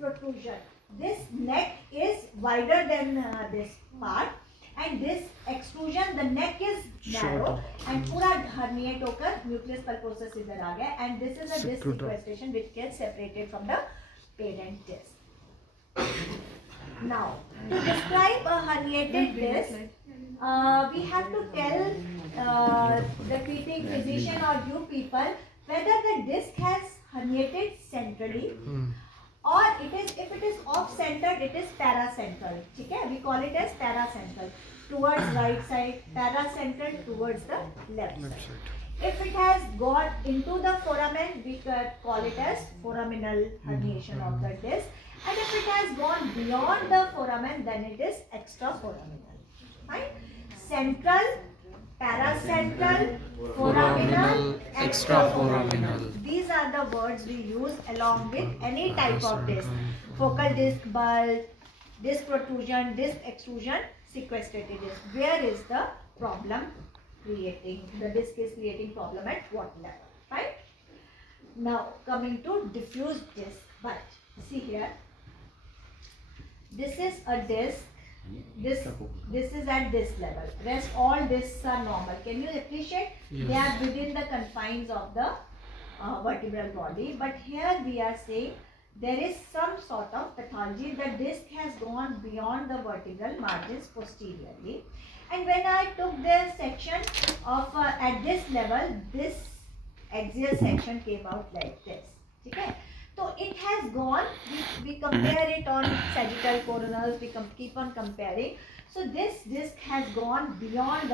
protrusion. This neck is wider than this part, and this extrusion, the neck is narrow and पूरा herniate होकर nucleus pulposus इधर आ गया, and this is a disc sequestration which gets separated from the parent disc. Now, to describe a herniated disc, we have to tell the treating physician or you people whether the disc has herniated centrally or if it is off-centered, it is paracentral. ठीक है? We call it as paracentral towards right side, paracentral towards the left side. If it has gone into the foramen, we call it as foraminal herniation of the disc. And if it has gone beyond the foramen, then it is extraforaminal. Right? Central, paracentral, foraminal, extraforaminal. These are the words we use along with any type of disc. Focal disc bulge, disc protrusion, disc extrusion, sequestrated disc. Where is the problem creating? The disc is creating problem at what level? Right? Now coming to diffuse disc bulge. See here. This is a disc. This is at this level. Rest all discs are normal. Can you appreciate? Yes. They are within the confines of the vertebral body. But here we are saying there is some sort of pathology. The disc has gone beyond the vertebral margins posteriorly. And when I took the section of at this level, this axial section came out like this. Okay? So it has gone, we compare it on sagittal coronals, we keep on comparing. So this disc has gone beyond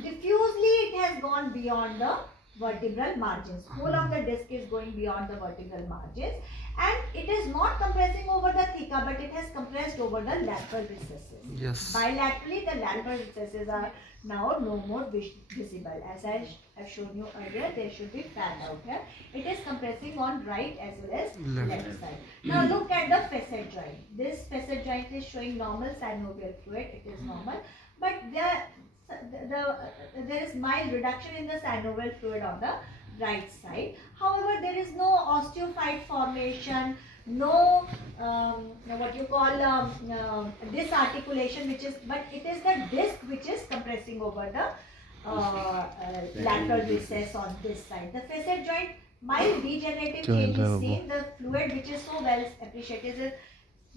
diffusely it has gone beyond the vertebral margins. Whole of the disc is going beyond the vertebral margins, and it is not compressing over the theca, but it has compressed over the lateral recesses. Yes. Bilaterally the lateral recesses are now no more visible. As I have shown you earlier, they should be fanned out here. It is compressing on right as well as left side. Now look at the facet joint. This facet joint is showing normal synovial fluid. It is normal, but there is mild reduction in the synovial fluid on the right side. However, there is no osteophyte formation, no what you call disarticulation, but it is the disc which is compressing over the lateral recess on this side. The facet joint, mild degenerative change is seen. The fluid which is so well appreciated is a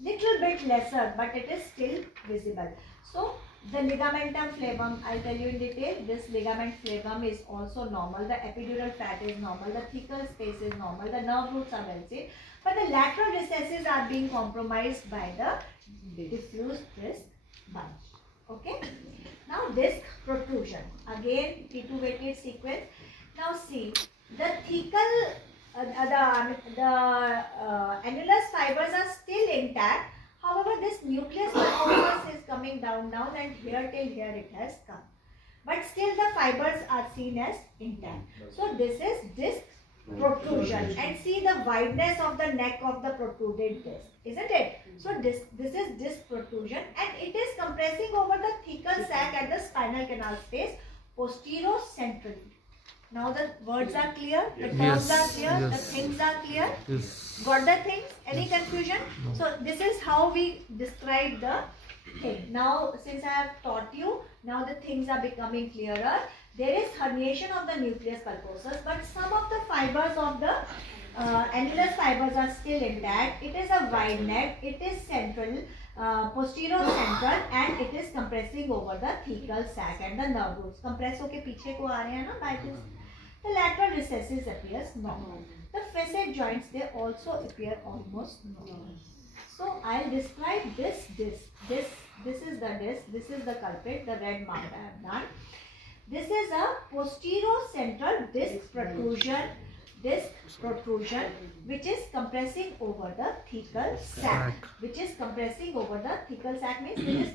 little bit lesser, but it is still visible. So the ligamentum flavum, I'll tell you in detail. This ligament flavum is also normal. The epidural fat is normal. The thecal space is normal. The nerve roots are well seen. But the lateral recesses are being compromised by the diffuse disc bulge. Okay. Now disc protrusion. Again T2 weighted sequence. Now see, the thecal, the annulus fibers are still intact. However, this nucleus pulposus is coming down and here till here it has come. But still the fibers are seen as intact. So this is disc protrusion, and see the wideness of the neck of the protruded disc, isn't it? So this is disc protrusion, and it is compressing over the thecal sac at the spinal canal space posterior-centrally. Now the words are clear, the terms are clear, the things are clear. Got the things? Any confusion? No. So this is how we describe the thing. Now since I have taught you, now the things are becoming clearer. There is herniation of the nucleus pulposus, but some of the fibers of the annulus fibers are still intact. It is a wide neck, it is central, posterior central, and it is compressing over the thecal sac and the nerve roots. Compress होके पीछे को आ रहे हैं ना by this. The lateral recesses appears normal. The facet joints, they also appear almost normal. So I'll describe this disc. This is the disc. This is the culprit. The red mark I have done. This is a posterior-central disc protrusion. Which is compressing over the thecal sac. Which is compressing over the thecal sac means it is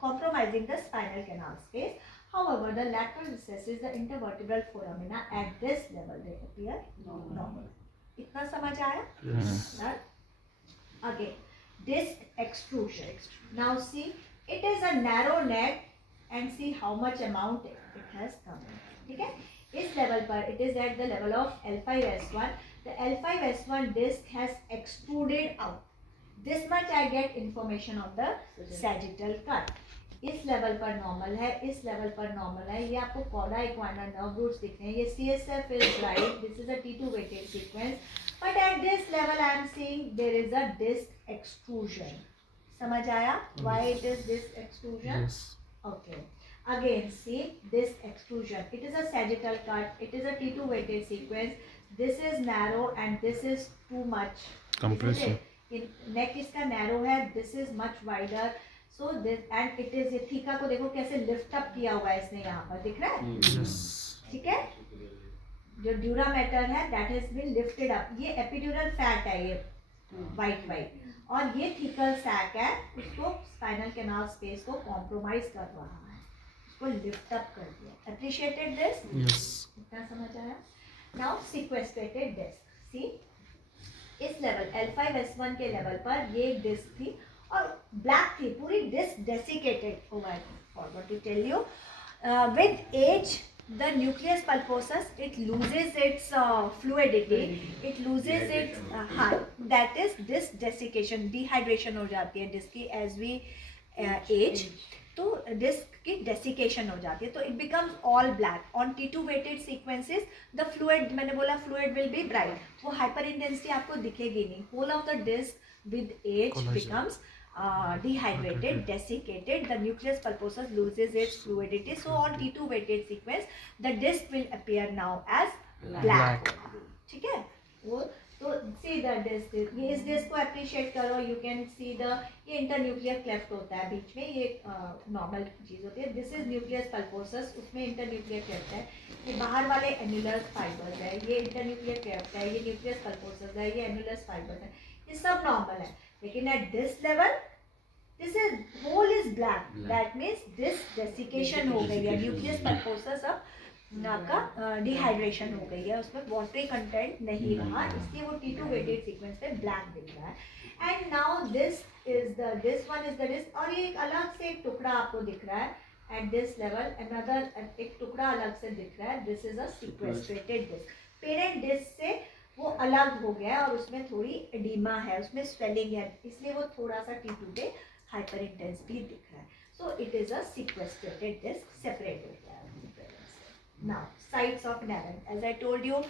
compromising the spinal canal space. However, the lateral recesses, the intervertebral foramina at this level, they appear normal. इतना समझ आया? Yes. Again, disc extrusion. Now see, it is a narrow neck, and see how much amount it has come. Okay? इस level पर, it is at the level of L5S1. The L5S1 disc has extruded out. This much I get information of the sagittal cut. इस level पर normal है, इस level पर normal है। ये आपको कॉडा इक्वाना नर्व रूट्स दिख रहे हैं। ये CSF is right, this is a T2 weighted sequence, but at this level I am seeing there is a disc extrusion. समझ आया why it is disc extrusion? Okay, again see disc extrusion. It is a sagittal cut, it is a T2 weighted sequence. This is narrow and this is too much compression. Neck इसका narrow है, this is much wider. So this and it is, ये theca को देखो कैसे lift up किया हुआ है इसने, यहाँ पर दिख रहा है? ठीक है, जो ड्यूरा मैटर है that has been lifted up. ये एपिड्यूरल फैट है, ये वाइट, और ये थीकल सैक है, उसको स्पाइनल कैनाल स्पेस को कॉम्प्रोमाइज कर रहा है, उसको लिफ्ट अप कर दिया। Appreciated this? यस, इतना समझ आया? नाउ सीक्वेस्ट्रेटेड डिस्क, सी इस लेवल L5S1 के लेवल पर ये एक डिस्क थी और ब्लैक थी, पूरी disc desiccated. Oh I forgot to tell you, with age the nucleus pulposus, it loses its fluidity, it loses its that is disc desiccation, dehydration हो जाती है डिस्क की as we age, तो disc की desiccation हो जाती है, तो it becomes all black. On T2 weighted sequences the fluid, मैंने बोला fluid will be bright, वो hyper intensity आपको दिखेगी नहीं, whole of the disc with age becomes dehydrated, desiccated, the nucleus pulposus loses its fluidity. So on T2 weighted sequence the disc will appear now as black. ठीक है, वो तो see the disc, ये इस disc को appreciate करो, you can see the, ये internuclear cleft होता है बीच में, ये normal चीज होती है। This is nucleus pulposus, उसमें internuclear cleft है, ये बाहर वाले annulus fibers है, ये internuclear cleft है, ये nucleus pulposus है, ये annulus fibers है, ये सब normal है। लेकिन at this level this is whole is black, that means this desiccation हो गई है, nucleus pulposus अब आपका डिहाइड्रेशन हो गई है, उसमें वाटरी कंटेंट नहीं रहा, इसलिए वो T2 weighted सीक्वेंस पे ब्लैक दिख रहा है। And now this one is the disc, और ये एक अलग से एक टुकड़ा आपको दिख रहा है एट दिस लेवल, अनदर एक टुकड़ा अलग से दिख रहा है, this is a sequestrated disc. Parent disc से वो अलग हो गया और उसमें थोड़ी एडिमा है, उसमें स्वेलिंग है, इसलिए वो थोड़ा सा T2 पे हाइपर इंटेंसिटी दिख रहा है। So it is a sequestrated disc, separate हो गया है। Now sites of narrowing, as I told you,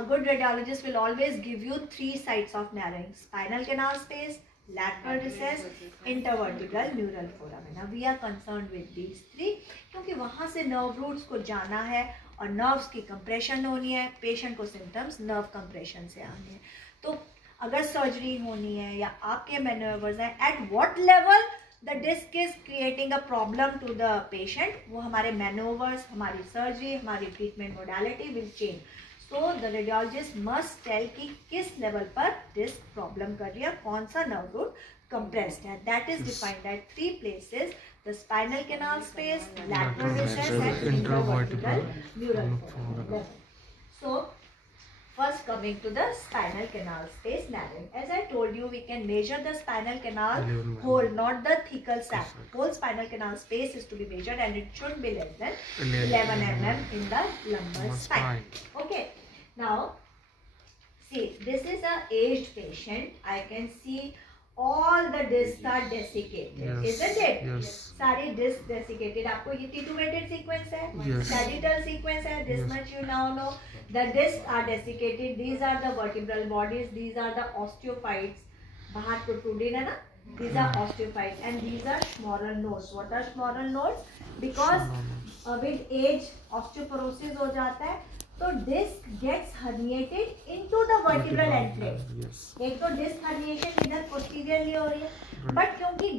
a good radiologist will always give you 3 sites of narrowing: spinal canal space, lateral recess, intervertebral neural foramen. Now we are concerned with these 3 क्योंकि वहाँ से nerve roots को जाना है और nerves की compression होनी है, patient को symptoms nerve compression से आने हैं। तो अगर सर्जरी होनी है या आपके मैन्यूवर्स हैं, at what level the disc is creating a problem to the patient, वो हमारे maneuvers, हमारी surgery, हमारी treatment modality will change. So the radiologist must tell कि किस level पर disc problem कर रही है, कौन सा nerve root compressed है. That is defined at 3 places: the spinal canal space, lateral recess and intervertebral neural foramen. So first coming to the spinal canal space narrowing. As I told you, we can measure the spinal canal whole, not the thecal sac. Whole spinal canal space is to be measured and it should be less than 11 mm in the lumbar spine. Okay. Now, see, this is a aged patient. I can see all the discs are desiccated, isn't it? Yes. सारी disc desiccated. आपको ये T2 weighted sequence है, sagittal sequence है. This much you now know. The discs are desiccated. These are the vertebral bodies. These are the osteophytes. बाहर protruding है ना? These are osteophytes and these are Schmorer nodes. What are Schmorer nodes? Because with age osteoporosis हो जाता है, तो disc gets herniated into the vertebral end plate. एक तो disc herniation इधर posteriorly हो रही है, बट क्योंकि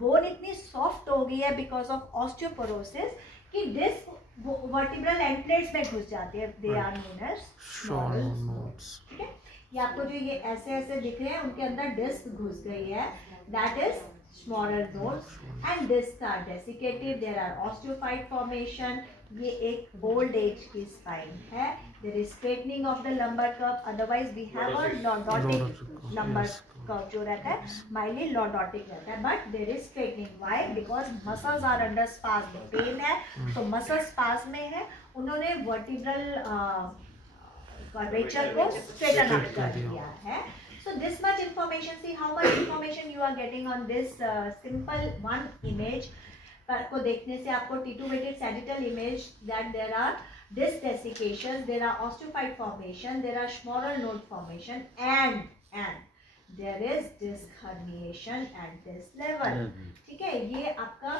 बोन इतनी सॉफ्ट हो गई है बिकॉज ऑफ ऑस्टियोपोरोसिस कि डिस्क वर्टिब्रल एंड प्लेट्स में घुस जाती है. They are known as Schmorer nodes. ठीक है, ये आपको जो ये ऐसे ऐसे दिख रहे हैं उनके अंदर डिस्क घुस गई है, that is Schmorer nodes. And discs are desiccated. There are osteophyte formation. ये एक old age की spine है. There is straightening of the lumbar curve. Otherwise we have a lordotic lumbar curve जो रहता है, mildly lordotic रहता है. But there is straightening. Why? Because muscles are under spasm. Pain है, तो muscle spasm में है. उन्होंने vertebral curvature को straighten up कर दिया है. So this much information, see how much information you are getting on this simple one image को देखने से आपको T2-weighted sagittal image that there are disc desiccations, there are osteophyte formation, there are Schmorer node formation, and there is disc herniation at this level. ठीक है, ये आपका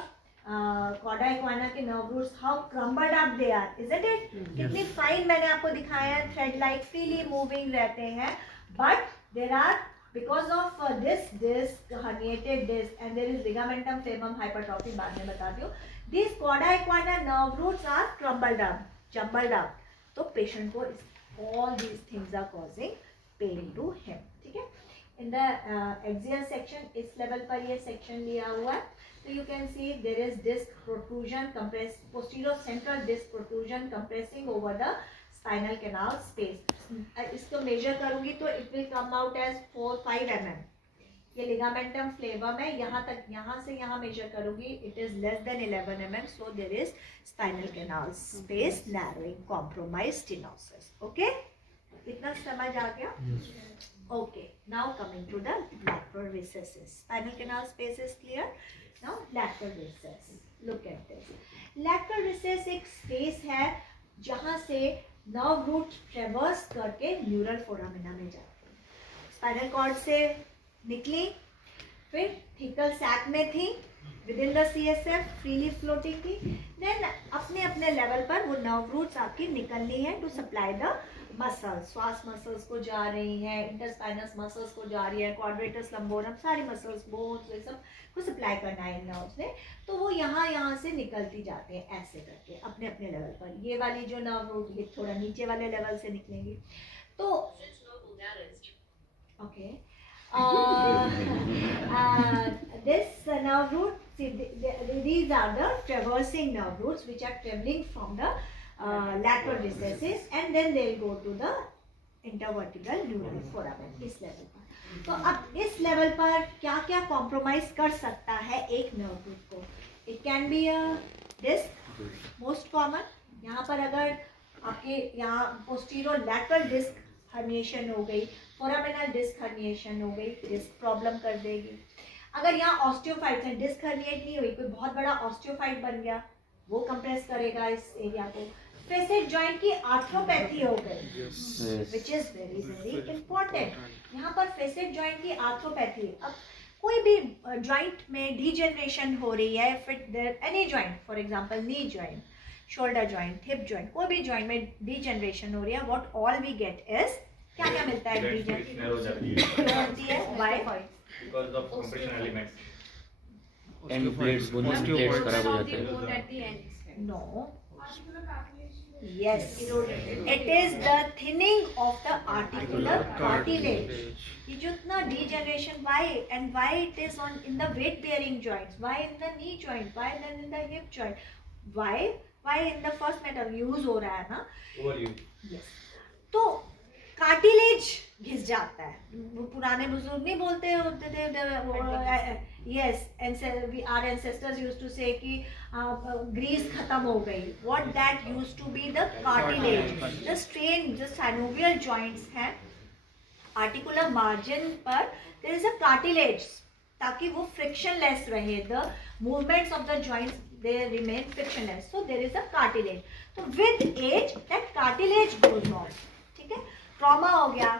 coda इक्वाना के nerve roots, how crumbled up they are, isn't it? कितनी fine मैंने आपको दिखाया है, thread like freely moving रहते हैं, but there are because of this disc, herniated disc, and there is ligamentum flavum hypertrophy, बाद में बताती हूँ. These cauda equina nerve roots are crumbled up, jumbled up. तो patient को all these things are causing pain to him. ठीक है? In the axial section, इस level पर ये section लिया हुआ है. So you can see there is disc protrusion, posterior central disc protrusion compressing over the spinal canal space. इसको measure करूँगी तो it will come out as 4-5 mm. ये ligamentum flavum है, यहाँ तक, यहाँ से यहाँ measure करूँगी, it is less than 11 mm. So there is spinal canal space narrowing, compromised stenosis. Okay? इतना समझ आ गया? Okay. Now coming to the lateral recesses. Spinal canal space is clear. Now lateral recess. Look at this. Lateral recess एक space है जहाँ से nerve root ट्रेवर्स करके neural foramina में जाते हैं. स्पाइनल कॉर्ड से निकली, फिर थिकल सैक में थी, with in the CSF freely floating थी, देन अपने अपने लेवल पर वो नर्व रूट्स आपकी निकलनी है टू सप्लाई द मसल्स. श्वास मसल्स को जा रही हैं, इंटरस्पाइनस मसल्स को जा रही है, क्वाड्रेटस लंबोरम, सारी मसल्स, बोन्स, ये सब को सप्लाई करना है इन नर्व्स ने. तो वो यहाँ से निकलती जाते हैं ऐसे करके अपने अपने लेवल पर. ये वाली जो नर्व रूट ये थोड़ा नीचे वाले लेवल से निकलेंगी. तो okay, this nerve root, these are the traversing nerve roots which are traveling from the lateral recesses, and then they will go to the intervertebral neural foramen. इस लेवल पर, तो अब इस लेवल पर क्या क्या कॉम्प्रोमाइज कर सकता है एक नर्व रूट को? It can be a disc, most common. यहाँ पर अगर आपके यहाँ पोस्टीरियर लैटरल डिस्क हर्निएशन हो गई, फोरामिनल डिस्क हर्निएशन हो गई, डिस्क प्रॉब्लम कर देगी. अगर यहाँ ऑस्टियोफाइट्स हैं, डिस्क हर्निएट नहीं हुई, कोई बहुत बड़ा ऑस्टियोफाइट बन गया, वो कंप्रेस करेगा इस एरिया को. फेसेट जॉइंट की आर्थ्रोपैथी हो गई, which is very very important. यहाँ पर फेसेट जॉइंट की आर्थ्रोपैथी. अब कोई भी जॉइंट में डीजेनरेशन हो रही है, fit there any joint, for example knee joint, shoulder joint, hip joint, कोई भी जॉइंट में डीजेनरेशन हो रही है, what all we get is, क्या क्या मिलता है? डीजेनरेशन है. Why? Because of compression elements end plates, bone plates खराब हो जाते हैं. No. Yes, it is the thinning of the articular cartilage. ये जो इतना degeneration, why and why it is on in the weight bearing joints, why in the knee joint, why then in the hip joint, why in the first metal use हो रहा है ना? overuse. Yes. तो cartilage घिस जाता है. पुराने बुजुर्ग नहीं बोलते होते थे, yes, our ancestors used to say कि ग्रीस खत्म हो गई. What that used to be the cartilage. The strain, जो साइनोवियल जॉइंट्स हैं, आर्टिकुलर मार्जिन पर देयर इज अ कार्टिलेज, ताकि वो फ्रिक्शनलेस रहे. The movements of the joints they remain frictionless, so there is a cartilage. So with age that cartilage goes off. ठीक है, trauma हो गया,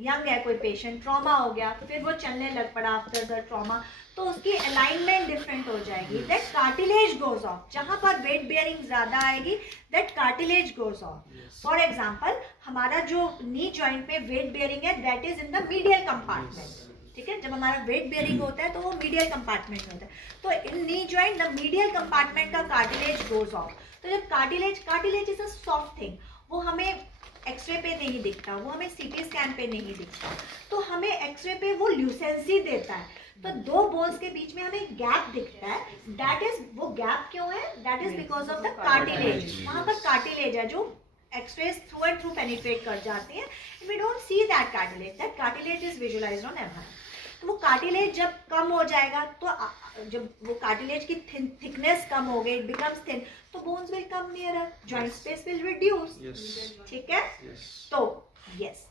यंग है कोई पेशेंट, ट्रॉमा हो गया, फिर वो चलने लग पड़ा आफ्टर द ट्रॉमा, तो उसकी अलाइनमेंट डिफरेंट हो जाएगी. That cartilage goes of. जहां पर वेट बेयरिंग ज्यादा आएगी, that cartilage goes of. For example, हमारा जो नी जॉइंट में वेट बेयरिंग है, that is in the medial compartment. ठीक है, जब हमारा वेट बेयरिंग होता है तो वो मीडियल कंपार्टमेंट में होता है. तो in knee joint the medial compartment का कार्टिलेज गोज ऑफ. तो जब cartilage is a soft thing, वो हमें एक्सरे पे नहीं दिखता, वो हमें सीटी स्कैन पे नहीं दिखता, तो हमें एक्सरे पे वो ल्यूसेंसी देता है. तो दो बोन्स के बीच में हमें गैप दिखता है. दैट इज, वो गैप क्यों है? That is because of the cartilage. वहां पर कार्टिलेज है जो X rays through and through penetrate कर जाती है. We don't see that cartilage. That cartilage is visualised on MRI. तो वो कार्टिलेज जब कम हो जाएगा, तो जब वो कार्टिलेज की थिकनेस कम हो गई, इट बिकम्स थिन, तो bones will come nearer, joint space will reduce. ठीक है, तो Yes.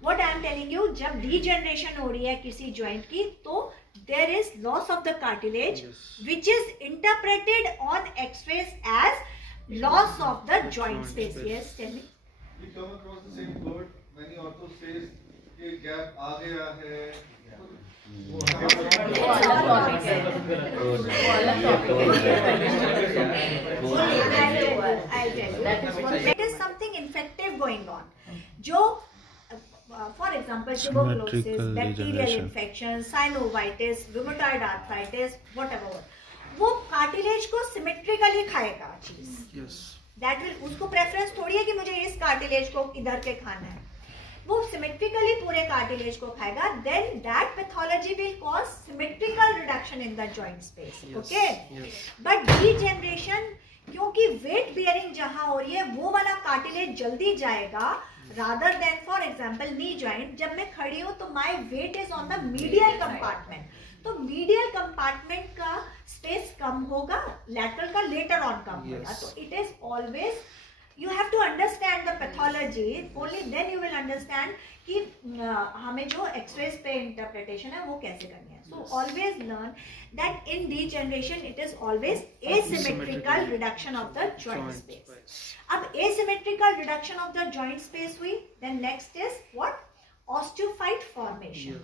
What I am telling you, जब degeneration हो रही है किसी joint की, तो there is loss of the cartilage, which is interpreted on X-rays as loss of the joint space. Yes, tell me. We come across the same word when the ortho says कि gap आ गया है. There is something infective going on. जो for example tuberculosis, bacterial infection, synovitis, rheumatoid arthritis, whatever, वो cartilage को symmetrically खाएगा चीज. That will, उसको preference थोड़ी है कि मुझे इस कार्टिलेज को इधर के खाना है, वो सिमेट्रिकली पूरे कार्टिलेज को खाएगा. Then that pathology will cause symmetrical reduction in the joint space. Okay, but degeneration, क्योंकि वेट बियरिंग जहां हो रही है वो वाला कार्टिलेज जल्दी जाएगा, rather than for example knee joint. जब मैं खड़ी हूं तो my weight is on the medial compartment, तो मीडियल कंपार्टमेंट का स्पेस कम होगा, लैटरल का लेटर ऑन कम होगा. तो it is always, you have to understand the pathology, only then you will understand कि हमें जो x-rays पे interpretation है वो कैसे करनी है. So always learn that in degeneration it is always asymmetrical reduction of the joint space. अब asymmetrical reduction of the joint space हुई, then next is what? Osteophyte formation.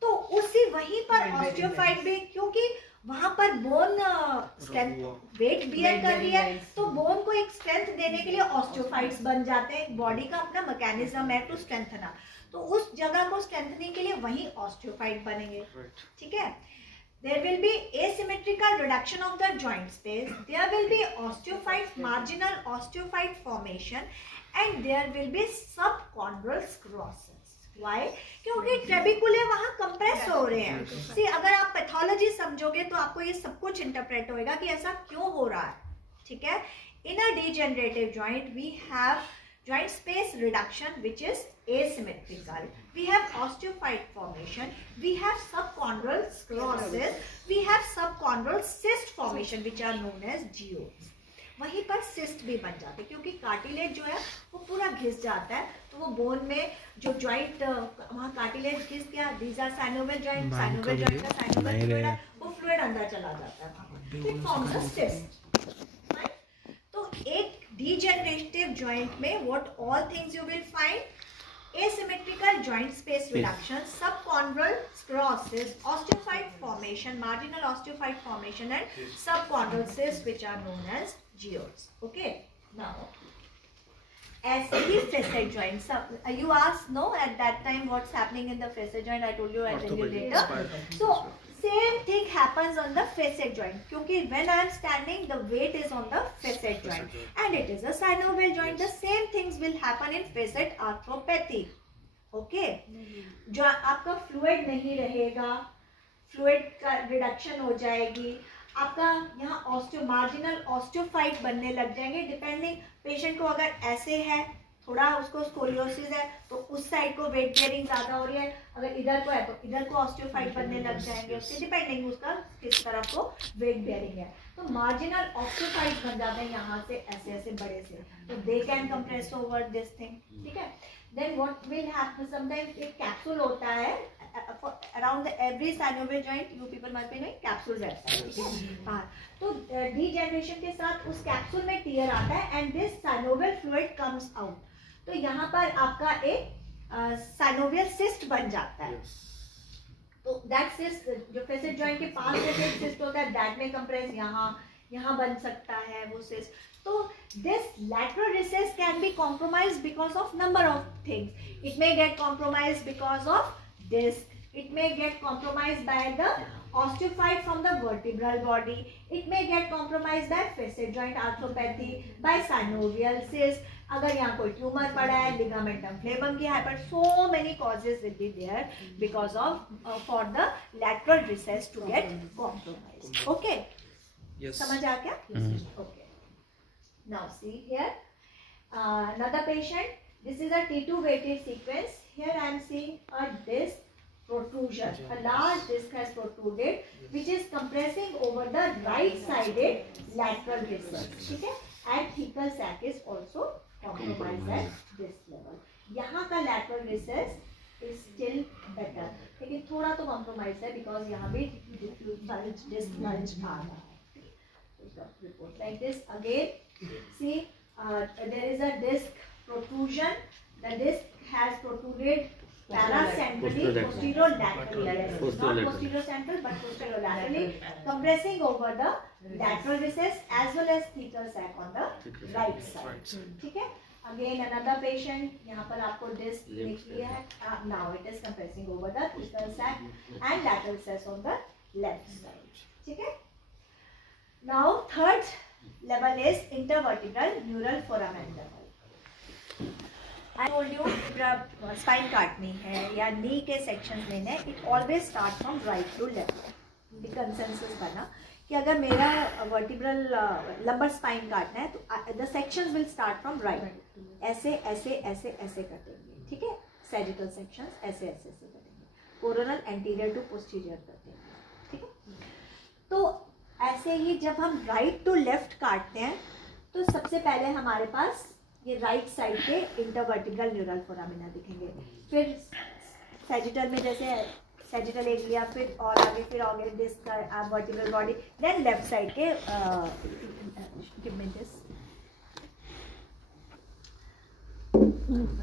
तो उसी वहीं पर osteophyte भी, क्योंकि वहां पर बोन स्ट्रेंथ वेट बियर कर रही है, तो बोन को एक स्ट्रेंथ देने के लिए ऑस्टियोफाइट्स बन जाते हैं. बॉडी का अपना मैकेनिज्म है टू स्ट्रेंथना, तो उस जगह को स्ट्रेंथनिंग के लिए वही ऑस्टियोफाइट बनेंगे. ठीक है. There will be asymmetrical reduction of the joint space. There will be osteophyte, marginal osteophyte formation, and there will be subchondral sclerosis. Why? क्योंकि ट्रेबिकुले वहाँ कंप्रेस हो रहे हैं. See, अगर आप पैथोलॉजी समझोगे तो आपको ये सब कुछ इंटरप्रेट होएगा कि ऐसा क्यों हो रहा है. ठीक है. In a degenerative joint, we have joint space reduction which is asymmetrical. We have osteophyte formation. We have subchondral sclerosis. We have subchondral cyst formation which are known as GOs. वहीं पर सिस्ट भी बन जाते हैं क्योंकि cartilage जो है वो पूरा घिस जाता है, तो वो बोन में जो जॉइंट वहाँ कार्टिलेज घिस गया, these are synovial joint, synovial joint का साइनोवियल फ्लूइड है, वो फ्लूइड अंदर चला जाता है, इट फॉर्म्स अ सिस्ट. तो एक डीजेनरेटिव जॉइंट में what all things you will find? asymmetrical joint space reduction, subchondral sclerosis, osteophyte formation, marginal osteophyte formation, and subchondral cysts which are known as GOs. Okay. Now, as the facet joint, you asked no at that time what's happening in the facet joint. I told you, I'll tell you later. So same thing happens on the facet joint, क्योंकि when I am standing, the weight is on the facet joint, and it is a synovial joint. The same things will happen in facet arthropathy. Okay, जो आपका fluid नहीं रहेगा, fluid का reduction हो जाएगी, आपका यहाँ मार्जिनल ऑस्टियोफाइट बनने लग जाएंगे. डिपेंडिंग पेशेंट को अगर ऐसे है, थोड़ा उसको स्कोलियोसिस है, तो उस साइड को वेट बेयरिंग ज्यादा हो रही है, अगर इधर को है तो इधर को ऑस्टियोफाइट बनने लग जाएंगे. उसके डिपेंडिंग उसका किस तरफ को वेट बेयरिंग है, तो मार्जिनल ऑस्टियोफाइट बन जाते हैं यहाँ से ऐसे ऐसे बड़े से, तो they can compress over this thing. ठीक है. Then what will happen, sometimes एक कैप्सूल होता है around the every synovial joint, you people must be knowing capsule रहता है. तो डीजेनरेशन के साथ उस कैप्सूल में टीयर आता है and this synovial fluid comes out. तो यहाँ पर आपका एक साइनोवियल सिस्ट बन जाता है. तो दैट सिस्ट जो फेसेट जॉइंट के पास में एक सिस्ट होता है, दैट में कंप्रेस यहाँ बन सकता है वो सिस्ट. तो this lateral recess can be compromised because of number of things. It may get compromised because of disc. It may get compromised by the osteophyte from the vertebral body. It may get compromised by facet joint arthropathy, by synovial cyst. अगर यहाँ कोई tumour पड़ा है, ligamentum flavum की hyper, so many causes will be there because of for the lateral recess to get compromised. Okay? Yes. समझ आ गया? Okay. Now see here, another patient. This is a T2 weighted sequence. Here I am seeing a disc protrusion. A large disc has protruded, which is compressing over the right-sided lateral recess. ठीक है? And thecal sac is also compromised at this level. यहाँ का lateral recess is still better, लेकिन थोड़ा तो compromise है because यहाँ भी diffuse bulge, disc bulge आ रहा है. Report like this again. See, there is a disc protrusion. The disc has protruded paracentrally, posterolaterally, not posterocentral but posterolaterally, compressing over the lateral recess as well as thecal sac on the right side. ठीक है? Again another patient, यहाँ पर आपको disc दिख रही है. Now it is compressing over the thecal sac and lateral recess on the left side. ठीक है? Now third level is intervertebral neural foramen level. I told you जब spine काटनी है या knee के sections लेने हैं, it always start from right to left. The consensus बना कि अगर मेरा vertebral lumbar spine काटना है तो the sections will start from right. ऐसे ऐसे ऐसे ऐसे कटेंगे, ठीक है? Sagittal sections ऐसे ऐसे ऐसे कटेंगे. Coronal anterior to posterior कटेंगे, ठीक है? तो ऐसे ही जब हम राइट टू लेफ्ट काटते हैं तो सबसे पहले हमारे पास ये राइट साइड के इंटरवर्टिब्रल न्यूरल फोरामिना दिखेंगे. फिर सैजिटल में जैसे सैजिटल एक लिया, फिर और आगे फिर आगे डिस्क का vertebral body, then left side के give me this.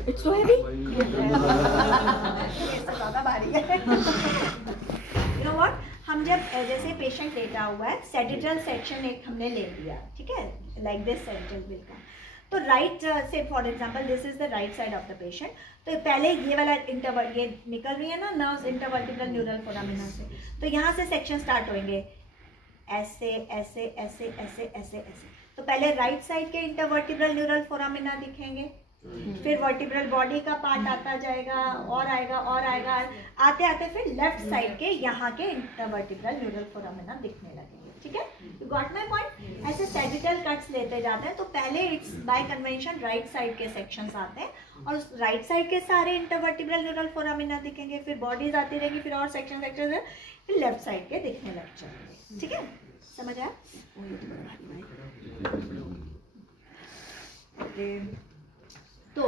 It's so heavy, ज़्यादा भारी है. यू नो व्हाट, हम जब जैसे पेशेंट लेटा हुआ है, सैजिटल सेक्शन एक हमने ले लिया, ठीक है, लाइक दिस सैजिटल बिल्कुल. तो राइट से for example this is the right side of the patient. तो पहले ये वाला इंटरवर्ट ये निकल रही है ना नर्व्स इंटरवर्टिब्रल न्यूरल फोरामिना से, तो यहाँ से सेक्शन स्टार्ट होंगे ऐसे ऐसे ऐसे ऐसे ऐसे ऐसे. तो पहले राइट साइड के इंटरवर्टिब्रल न्यूरल फोरामिना दिखेंगे, फिर वर्टिब्रल बॉडी का पार्ट आता जाएगा और आएगा और आएगा, आते आते फिर लेफ्ट साइड के यहाँ के इंटरवर्टिब्रल न्यूरल फोरामिना दिखने लगेंगे. ठीक है, यू गॉट माय पॉइंट. ऐसे सैजिटल कट्स लेते जाते हैं तो पहले it's by convention right side के सेक्शंस आते हैं और उस राइट साइड के सारे इंटरवर्टिब्रल न्यूरल फोरामिना दिखेंगे, फिर बॉडीज आती रहेंगी, फिर और सेक्शन सेक्शन फिर लेफ्ट साइड के दिखने लग जाएंगे. ठीक है, समझ आया? तो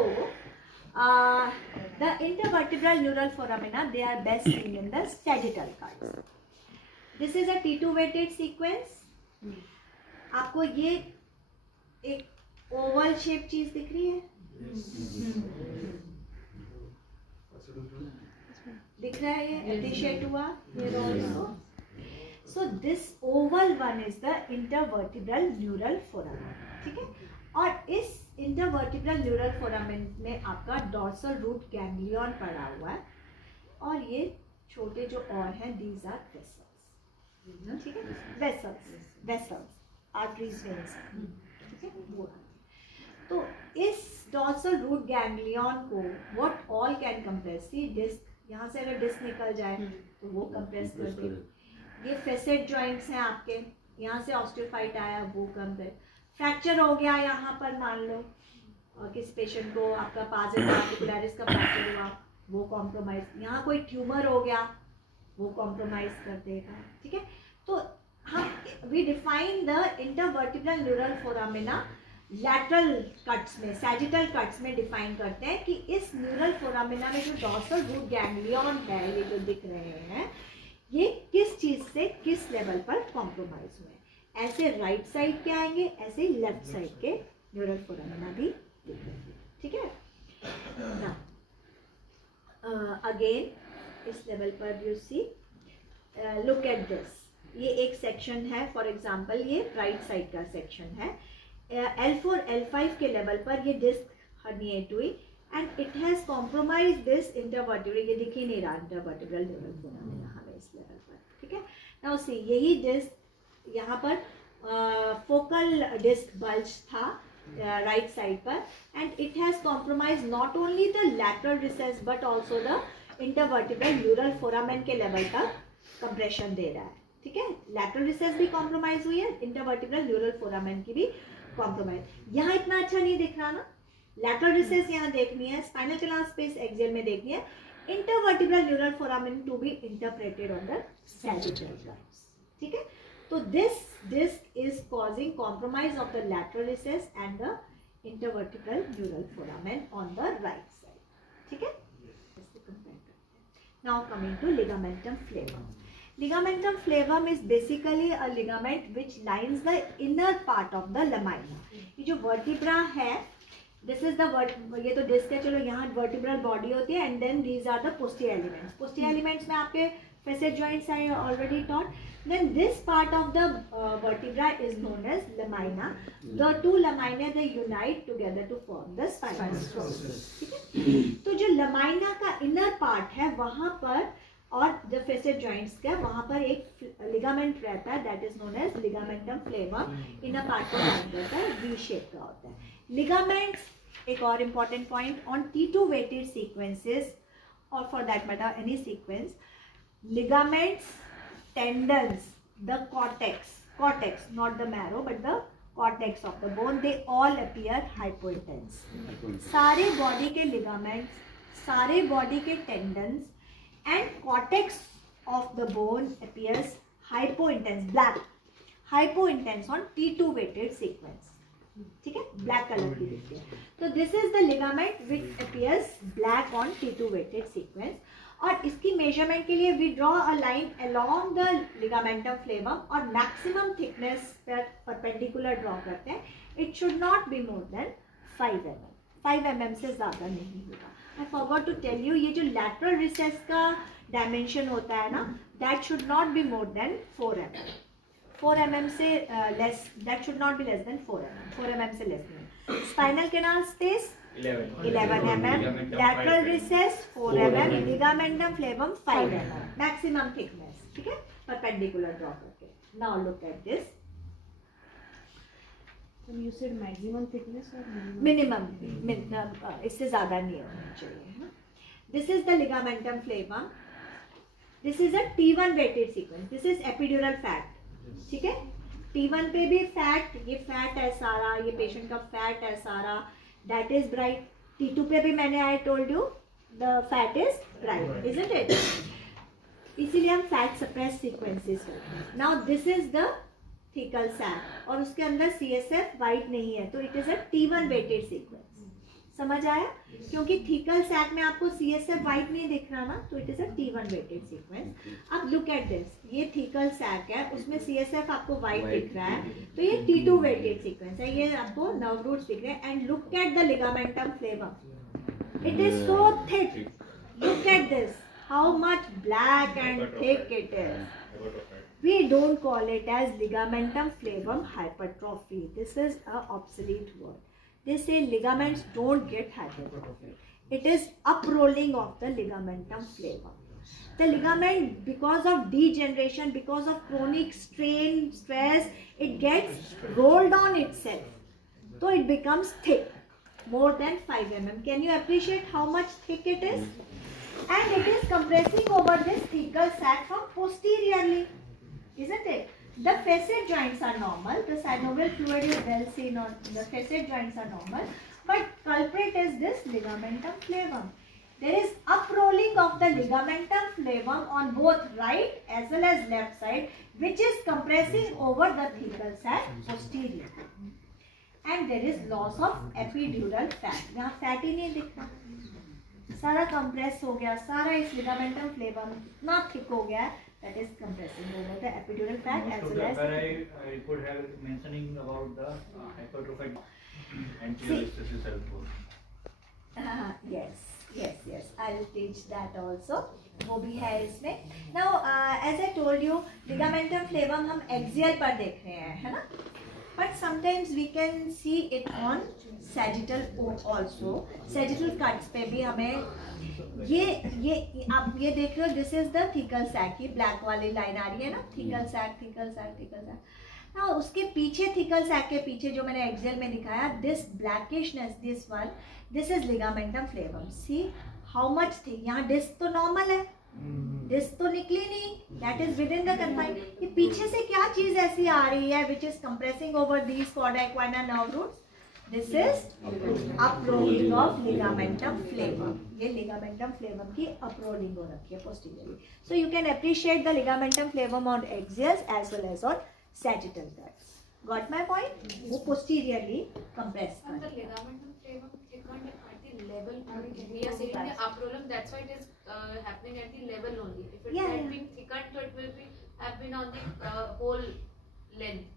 the intervertebral neural foramina, they are best seen in the sagittal cuts. This is a T2 weighted sequence. आपको ये एक ओवल शेप चीज दिख रही है, दिख रहा है, ये appreciate हुआ here also. So this oval one is the intervertebral neural foramen. ठीक है, और इस इंटरवर्टिब्रल न्यूरल फोरामेन में आपका डॉर्सल रूट गैंग्लियन पड़ा हुआ है और ये छोटे जो और हैं दीज आर वेसल्स. ठीक है, वेसल्स आर्टरीज वेन्स. ठीक है, वो. तो इस डॉर्सल रूट गैंग्लियन को what all can compress, see disc, यहाँ से अगर डिस्क निकल जाए तो वो कंप्रेस कर दे. ये फेसेट जॉइंट्स हैं आपके, यहाँ से ऑस्टियोफाइट आया वो कंप्रेस. फ्रैक्चर हो गया यहाँ पर, मान लो किस पेशेंट को आपका पार्जिन आर्टिकुलरिस का फ्रैक्चर हुआ वो कॉम्प्रोमाइज, यहाँ कोई ट्यूमर हो गया वो कॉम्प्रोमाइज कर देगा. ठीक है, तो हम we define the intervertebral neural foramina lateral cuts में, सैजिटल कट्स में डिफाइन करते हैं कि इस न्यूरल फोरामिना में जो डॉर्सल रूट गैंग्लियन है, ये जो दिख रहे हैं, ये किस चीज से किस लेवल पर कॉम्प्रोमाइज हुए. ऐसे राइट साइड के आएंगे, ऐसे लेफ्ट साइड के न्यूरल फोरामिना भी दिखेंगे. ठीक है ना. अगेन इस लेवल पर you see, look at this. ये एक सेक्शन है, फॉर एग्जांपल ये राइट साइड का सेक्शन है. L4 L5 के लेवल पर ये डिस्क हर्निएट हुई and it has compromise this intervertebral, ये दिख ही नहीं रहा इंटरवर्टिब्रल न्यूरल फोरामिना हमें इस लेवल पर. ठीक है, नाउ सी यही डिस्क यहाँ पर फोकल डिस्क बल्ज था राइट साइड पर and it has compromise not only the lateral recess but also the intervertebral neural foramen के लेवल तक कंप्रेशन दे रहा है. ठीक है, लैटरल रिसेस भी कॉम्प्रोमाइज हुई है, इंटरवर्टिब्रल न्यूरल फोरामेन की भी कॉम्प्रोमाइज. यहाँ इतना अच्छा नहीं दिख रहा ना, लैटरल रिसेस यहाँ देखनी है, स्पाइनल कैनाल स्पेस एक्सियल में देखनी है, intervertebral neural foramen to be interpreted on the sagittal joints. ठीक है, so this disc is causing compromise of the lateral recess and the intervertebral neural foramen on the right side. ठीक है. Now coming to ligamentum flavum. Ligamentum flavum is basically a ligament which lines the inner part of the lamina. ये जो vertebra है, this is the ये तो disc है, चलो यहाँ vertebral body होती है, and then these are the posterior elements. Posterior elements में आपके facet joints I already taught. Then this part of the vertebra is known as lamina. The two laminae they unite together to form the spinal process. ठीक है? तो जो lamina का inner part है वहाँ पर और the facet joints का वहाँ पर एक ligament रहता है, that is known as ligamentum flavum. inner part को line करता है, V shape का होता है. Ligaments एक और important point on T2 weighted sequences or for that matter any sequence. Ligaments, tendons, the cortex, not the marrow but the cortex of the bone, they all appear hypointense. सारे body के ligaments, सारे body के tendons and cortex of the bone appears hypointense, black, hypointense on T2 weighted sequence. ठीक है, black color की दिखती है. तो this is the ligament which appears black on T2 weighted sequence. और इसकी मेजरमेंट के लिए we draw a line along the ligamentum flavum और मैक्सिमम थिकनेस पर परपेंडिकुलर ड्रॉ करते हैं. It should not be more than 5 mm. 5 mm से ज़्यादा नहीं होगा. I forgot to tell you, ये जो लैटरल रिसेस का डायमेंशन होता है ना, that should not be more than 4 mm. 4 mm से less, that should not be less than 4 mm. 4 mm से लेस नहीं. Spinal canal space 11 mm, lateral recess 4 mm, ligamentum flavum 5 mm, maximum thickness. ठीक है, perpendicular draw करके. Now look at this. You said maximum thickness or minimum? इससे ज़्यादा नहीं होना चाहिए. This is the ligamentum flavum. This is a T1 weighted sequence. This is epidural fat. ठीक है, T1 पे भी फैट, ये फैट है सारा, ये पेशेंट का फैट है सारा, that is bright. T2 पे भी मैंने I told you the fat is bright, isn't it? इसीलिए हम fat suppressed sequences करते हैं. Now this is the thecal sac और उसके अंदर CSF white नहीं है, तो it is a T1 weighted sequence. समझ आया? क्योंकि थीकल सैक में आपको CSF वाइट नहीं दिख रहा ना, तो it is a T1 weighted sequence. अब लुक एट दिस, ये थीकल सैक है, उसमें CSF आपको वाइट दिख रहा है, तो ये T2 वेटेड सीक्वेंस है. ये आपको नर्व रूट्स दिख रहे हैं. And look at the ligamentum फ्लेवम, it is so thick. Look at this, how much black and thick it is. We don't call it as ligamentum flavum hypertrophy. This is a obsolete word. They say ligaments don't get hypertrophy. It is uprolling of the ligamentum flavum. The ligament, because of degeneration, because of chronic strain, stress, it gets rolled on itself. So it becomes thick, more than 5 mm. Can you appreciate how much thick it is? And it is compressing over this thecal sac from posteriorly, isn't it? The facet joints are normal. The synovial fluid is well seen on the facet joints are normal, but culprit is this ligamentum flavum. There is uprolling of the ligamentum flavum on both right as well as left side, which is compressing over the thecal sac posterior. And there is loss of epidural fat. यहाँ fat ही नहीं दिख रहा, सारा compress हो गया, सारा इस ligamentum flavum इतना थिक हो गया है. That is compressing over the epidural fat as well as. I could have mentioning about the hypertrophic anterior recesses also. Yes. I'll teach that also. वो भी है इसमें. Now, as I told you, ligamentum flavum हम axial पर देख रहे हैं, है ना? But sometimes we can see it on sagittal also. Sagittal cuts पे भी हमें ये आप ये देख रहे हो, this is the thecal sac की ब्लैक वाली लाइन आ रही है ना, थीकल सैक. ना उसके पीछे थीकल सैक के पीछे जो मैंने एक्सेल में दिखाया, this blackishness, this one, this is ligamentum flavum. See how much थी. यहाँ डिस्क तो नॉर्मल है, डिस्क तो निकली नहीं, that is within the confine. ये पीछे से क्या चीज ऐसी आ रही है which is compressing over these cauda equina nerve roots. This is uprolling of ligamentum flavum. ये ligamentum flavum की uprolling हो रखी है posteriorly. So you can appreciate the ligamentum flavum on axials as well as on sagittal cuts. Got my point? वो posteriorly compress And the करेगा. ligamentum flavum thickened at the level, we are saying the uprollum, that's why it is happening at the level only. If it had been thickened, so it will have been on the whole length.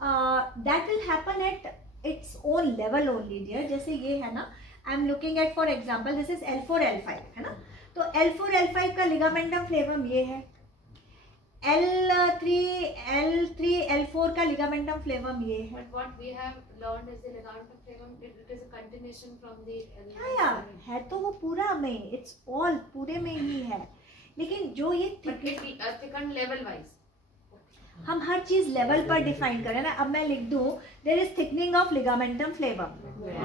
That will happen at its own level only, dear. जैसे ये है ना, I'm looking at, for example, this is L4 L5 है ना, तो L4 L5 का ligamentum flavum ये है, L3 L4 का ligamentum flavum ये है. But what we have learned is the ligamentum flavum, it is a continuation from the या है तो वो पूरा में, it's all पूरे में ही है. लेकिन जो ये thickened level wise, हम हर चीज लेवल पर डिफाइन करें ना. अब मैं लिख दूं there is thickening of ligamentum flavum.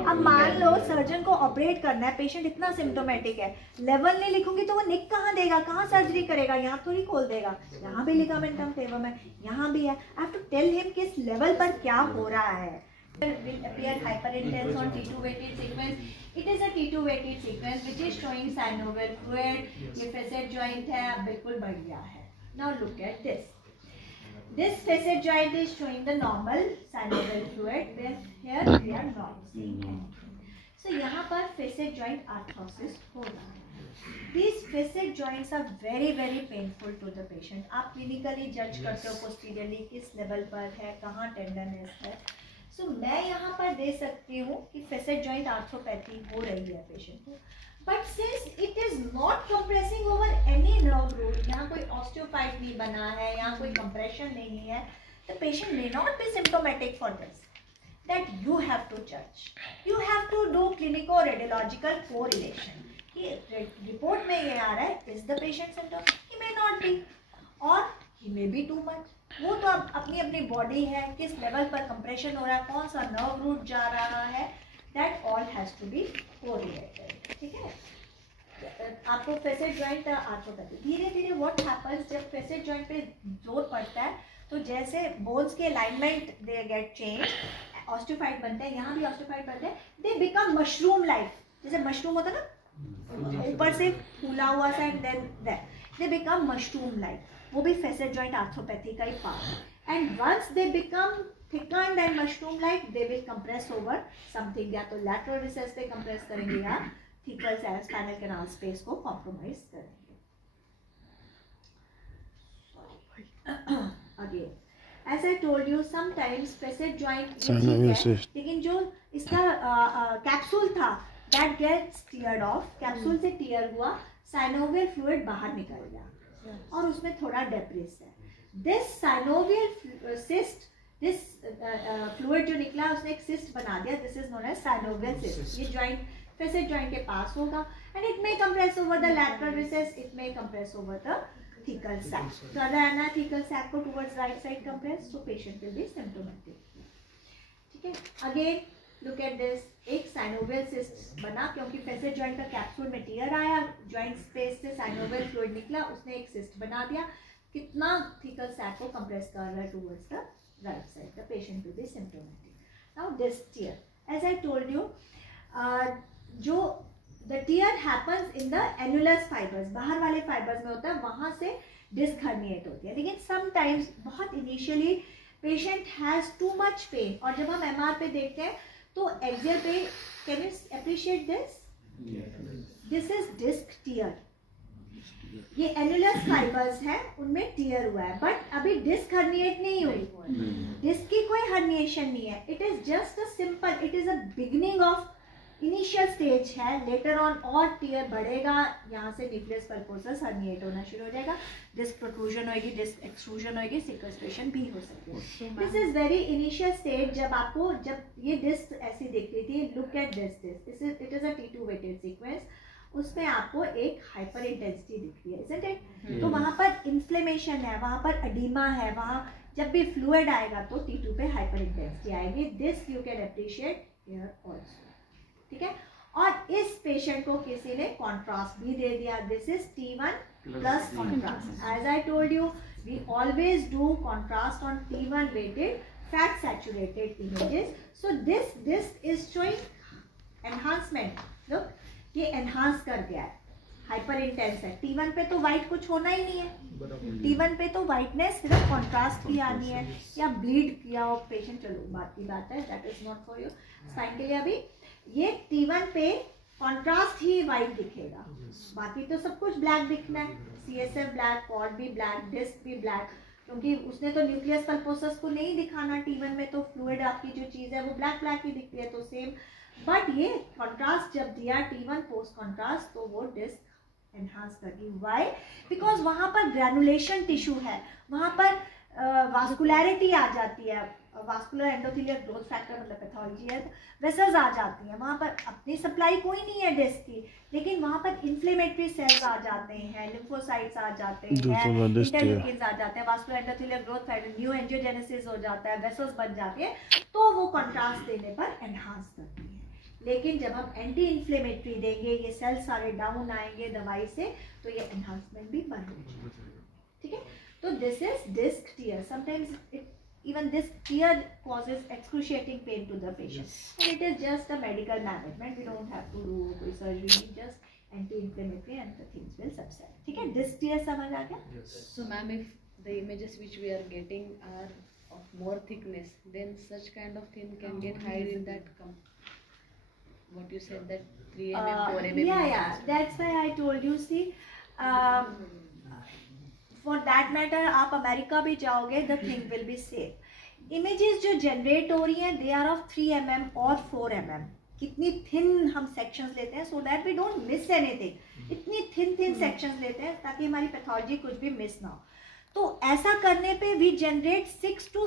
अब मान लो सर्जन को ऑपरेट करना है, पेशेंट इतना सिम्टोमेटिक है, लेवल नहीं लिखूंगी तो वो निक कहाँ देगा, कहाँ सर्जरी करेगा, यहाँ थोड़ी खोल देगा. यहाँ भी लिगामेंटम फ्लेवम है, यहाँ भी है. I have to tell him किस लेवल पर क्या हो रहा है. will appear hyperintense on T2 weighted sequence. It is a T2 weighted sequence which is showing synovial fluid. ये facet joint है, बिल्कुल बढ़िया है. Now look at this. This facet joint is showing the normal synovial fluid, where here we are not seeing anything. So यहाँ पर facet joint arthrosis हो रहा है. These facet joints are very painful to the patient. आप clinically judge करते हो posteriorly किस level पर है, कहाँ tenderness है. So मैं यहाँ पर दे सकती हूँ कि facet joint arthropathy हो रही है patient को. But since it is not compressing over any nerve root, यहाँ कोई osteophyte नहीं बना है, यहाँ कोई compression नहीं है, the patient may not be symptomatic for this. That you have to judge. You have to do clinico-radiological correlation. कि report में ये आ रहा है, is the patient symptom? He may not be, or he may be too much. वो तो अब अपनी अपनी body है, किस level पर compression हो रहा है, कौन सा nerve root जा रहा है. That all has to be correlated. ठीक है. आपको facet joint arthropathy धीरे धीरे what happens जब facet joint पे जोर पड़ता है तो जैसे bones के alignment they get changed, osteophyte बनते हैं, यहाँ भी osteophyte बनते हैं, they become mushroom like. जैसे mushroom होता है ना, ऊपर से फूला हुआ सा and then they become mushroom like. वो भी facet joint arthropathy का ही part है. And once they become thickened and mushroom like, they will compress over something. या तो lateral recess पे compress करेंगे या thecal spinal canal space को compromise करेंगे. Again, as I told you, sometimes facet joint ठीक है, लेकिन जो इसका capsule था, that gets teared off. Capsule से tear हुआ, synovial fluid बाहर निकल गया और उसमें थोड़ा debris है. This synovial cyst, this fluid जो निकला उसने एक cyst बना दिया. This is known as synovial cyst. ये joint facet joint के पास होगा and it may compress over the lateral recess, it may compress over the thecal sac. तो अगर है ना thecal sac को towards right side compress, so patient will be symptomatic. ठीक है. Again look at this. एक synovial cyst बना क्योंकि facet joint का capsule में tear आया, joint space से synovial fluid निकला, उसने एक cyst बना दिया. कितना thecal sac को compress कर रहा है towards the right side. The patient will be symptomatic. Now this tear, as I told you, जो the tear happens in the annulus fibers, बाहर वाले fibers में होता है, वहाँ से disc herniate होती है. लेकिन sometimes बहुत initially patient has too much pain और जब हम MR पे देखते हैं तो axial पे, can you appreciate this? This is disc tear. ये एनुलस फाइबर्स है, उनमें टीयर हुआ है, बट अभी डिस्क हर्निएट नहीं हुई. डिस्क की कोई हर्निएशन नहीं है. It is just a simple, it is a beginning of initial stage है. लेटर ऑन और टीयर बढ़ेगा, यहाँ से न्यूक्लियस पल्पोसस हर्निएट होना शुरू हो जाएगा, डिस्क प्रोट्रूजन होगी, डिस्क एक्सट्रूजन होगी, सिक्वेस्ट्रेशन भी हो सकती है. This is very initial stage. जब आपको जब ये डिस्क ऐसी दिख रही थी, look at this disc, it is a T2 weighted sequence, उसमें आपको एक हाइपर इंटेंसिटी दिख रही है, isn't it? तो वहाँ पर इन्फ्लेमेशन है, वहाँ पर अडीमा है, वहाँ जब भी फ्लूइड आएगा तो T2 पे हाइपर इंटेंसिटी आएगी. This you can appreciate here also. ठीक है. और इस पेशेंट को किसी ने कॉन्ट्रास्ट भी दे दिया. This is T1 plus contrast. As I told you, we always do contrast on T1 weighted fat saturated images. So this is showing enhancement. Look, ये एनहांस कर गया है, हाइपर इंटेंस है, T1 पे तो वाइट कुछ होना ही नहीं है, T1 पे तो वाइटनेस सिर्फ कॉन्ट्रास्ट की आनी है या ब्लीड किया हो पेशेंट, चलो बात की बात है, that is not for you sign के लिए। अभी ये T1 पे कॉन्ट्रास्ट ही वाइट दिखेगा, बाकी तो सब कुछ ब्लैक दिखना है, CSF ब्लैक, पॉड भी ब्लैक, डिस्क भी ब्लैक, क्योंकि उसने तो न्यूक्लियस पल्पोसस को नहीं दिखाना, T1 में तो फ्लूइड आपकी जो चीज़ है वो ब्लैक ब्लैक ही दिखती है, तो सेम। बट ये कॉन्ट्रास्ट जब दिया T1 पोस्ट कॉन्ट्रास्ट तो वो डिस्क एनहांस करगी। वाई? बिकॉज वहाँ पर ग्रैनुलेशन टिश्यू है, वहाँ पर वास्कुलैरिटी आ जाती है, वास्कुलर एंडोथेलियल ग्रोथ फैक्टर मतलब पैथोलॉजी है, वेसल्स आ जाती हैं, वहाँ पर अपनी सप्लाई कोई नहीं है डिस्क की, लेकिन वहाँ पर इन्फ्लेमेटरी सेल्स आ जाते हैं, लिम्फोसाइट्स आ जाते हैं, इंटरल्यूकिन्स आ जाते हैं, vascular endothelial growth factor, new angiogenesis हो जाता है, वेसल्स बन जाती है, तो वो कॉन्ट्रास्ट देने पर एनहांस करती है। लेकिन जब हम एंटी इन्फ्लेमेटरी देंगे, ये सेल्स सारे डाउन आएंगे दवाई से, तो ये एनहांसमेंट भी बंद हो जाएगी। ठीक है, तो this is disc tear. Sometimes even this tear causes excruciating pain to the patient, and it is just a medical management, we don't have to do कोई surgery, just anti-inflammatory and the things will subside। ठीक है, this tear समझ आ गया? Yes. So ma'am, if the images which we are getting are of more thickness, then such kind of thing can get hide in that what you said, that 3 mm 4 mm yeah, that's why I told you, see, for that matter आप America भी जाओगे, the thing will be safe. Images जो generate हो रही हैं they are of 3 mm और 4 mm। कितनी thin हम सेक्शंस लेते हैं so that we don't miss anything, इतनी थिन सेक्शंस लेते हैं ताकि हमारी पैथोलॉजी कुछ भी मिस ना हो। तो ऐसा करने पे वी जनरेट 600 to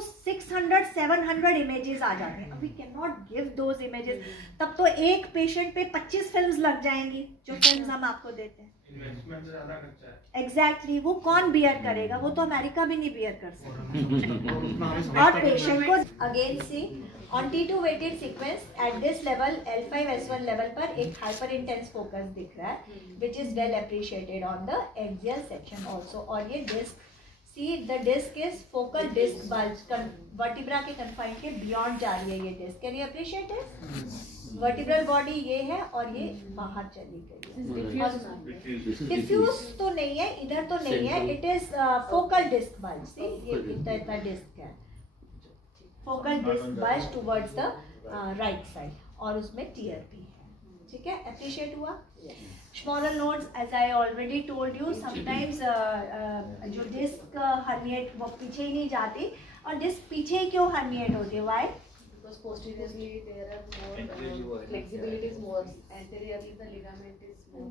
700 इमेजेस आ जाते हैं। We can not give those images, तब तो एक पेशेंट पे 25 फिल्म्स लग जाएंगी, जो फिल्म्स हम आपको देते हैं। इन्वेस्टमेंट से ज्यादा खर्चा है। एग्जैक्टली, वो कौन बियर करेगा, वो तो अमेरिका भी नहीं बियर कर सकता। और पेशेंट को again see on T2 weighted sequence at this level L5S1 level पर एक हाइपर इंटेंस फोकस दिख रहा है, which is well appreciated on the axial section also. और ये disc, see the disc is focal disc bulge, vertebra के confine के beyond जा रही है ये disc. Can you appreciate it? Vertebral body ये है और ये बाहर चली गई है, डिफ्यूज तो नहीं है, इधर तो नहीं है, it is focal disc bulge. See ये इतना डिस्क है, focal disc bulge towards the right side, और उसमें टीयर भी है। ठीक है, अप्रिशिएट हुआ? Smaller nodes, as I already told you, sometimes जो डिस्क हर्निएट वो पीछे ही नहीं जाती, और डिस्क पीछे ही क्यों हर्निएट होती है? Y? Because posteriorly there are more flexibility is more, anteriorly the ligament is more.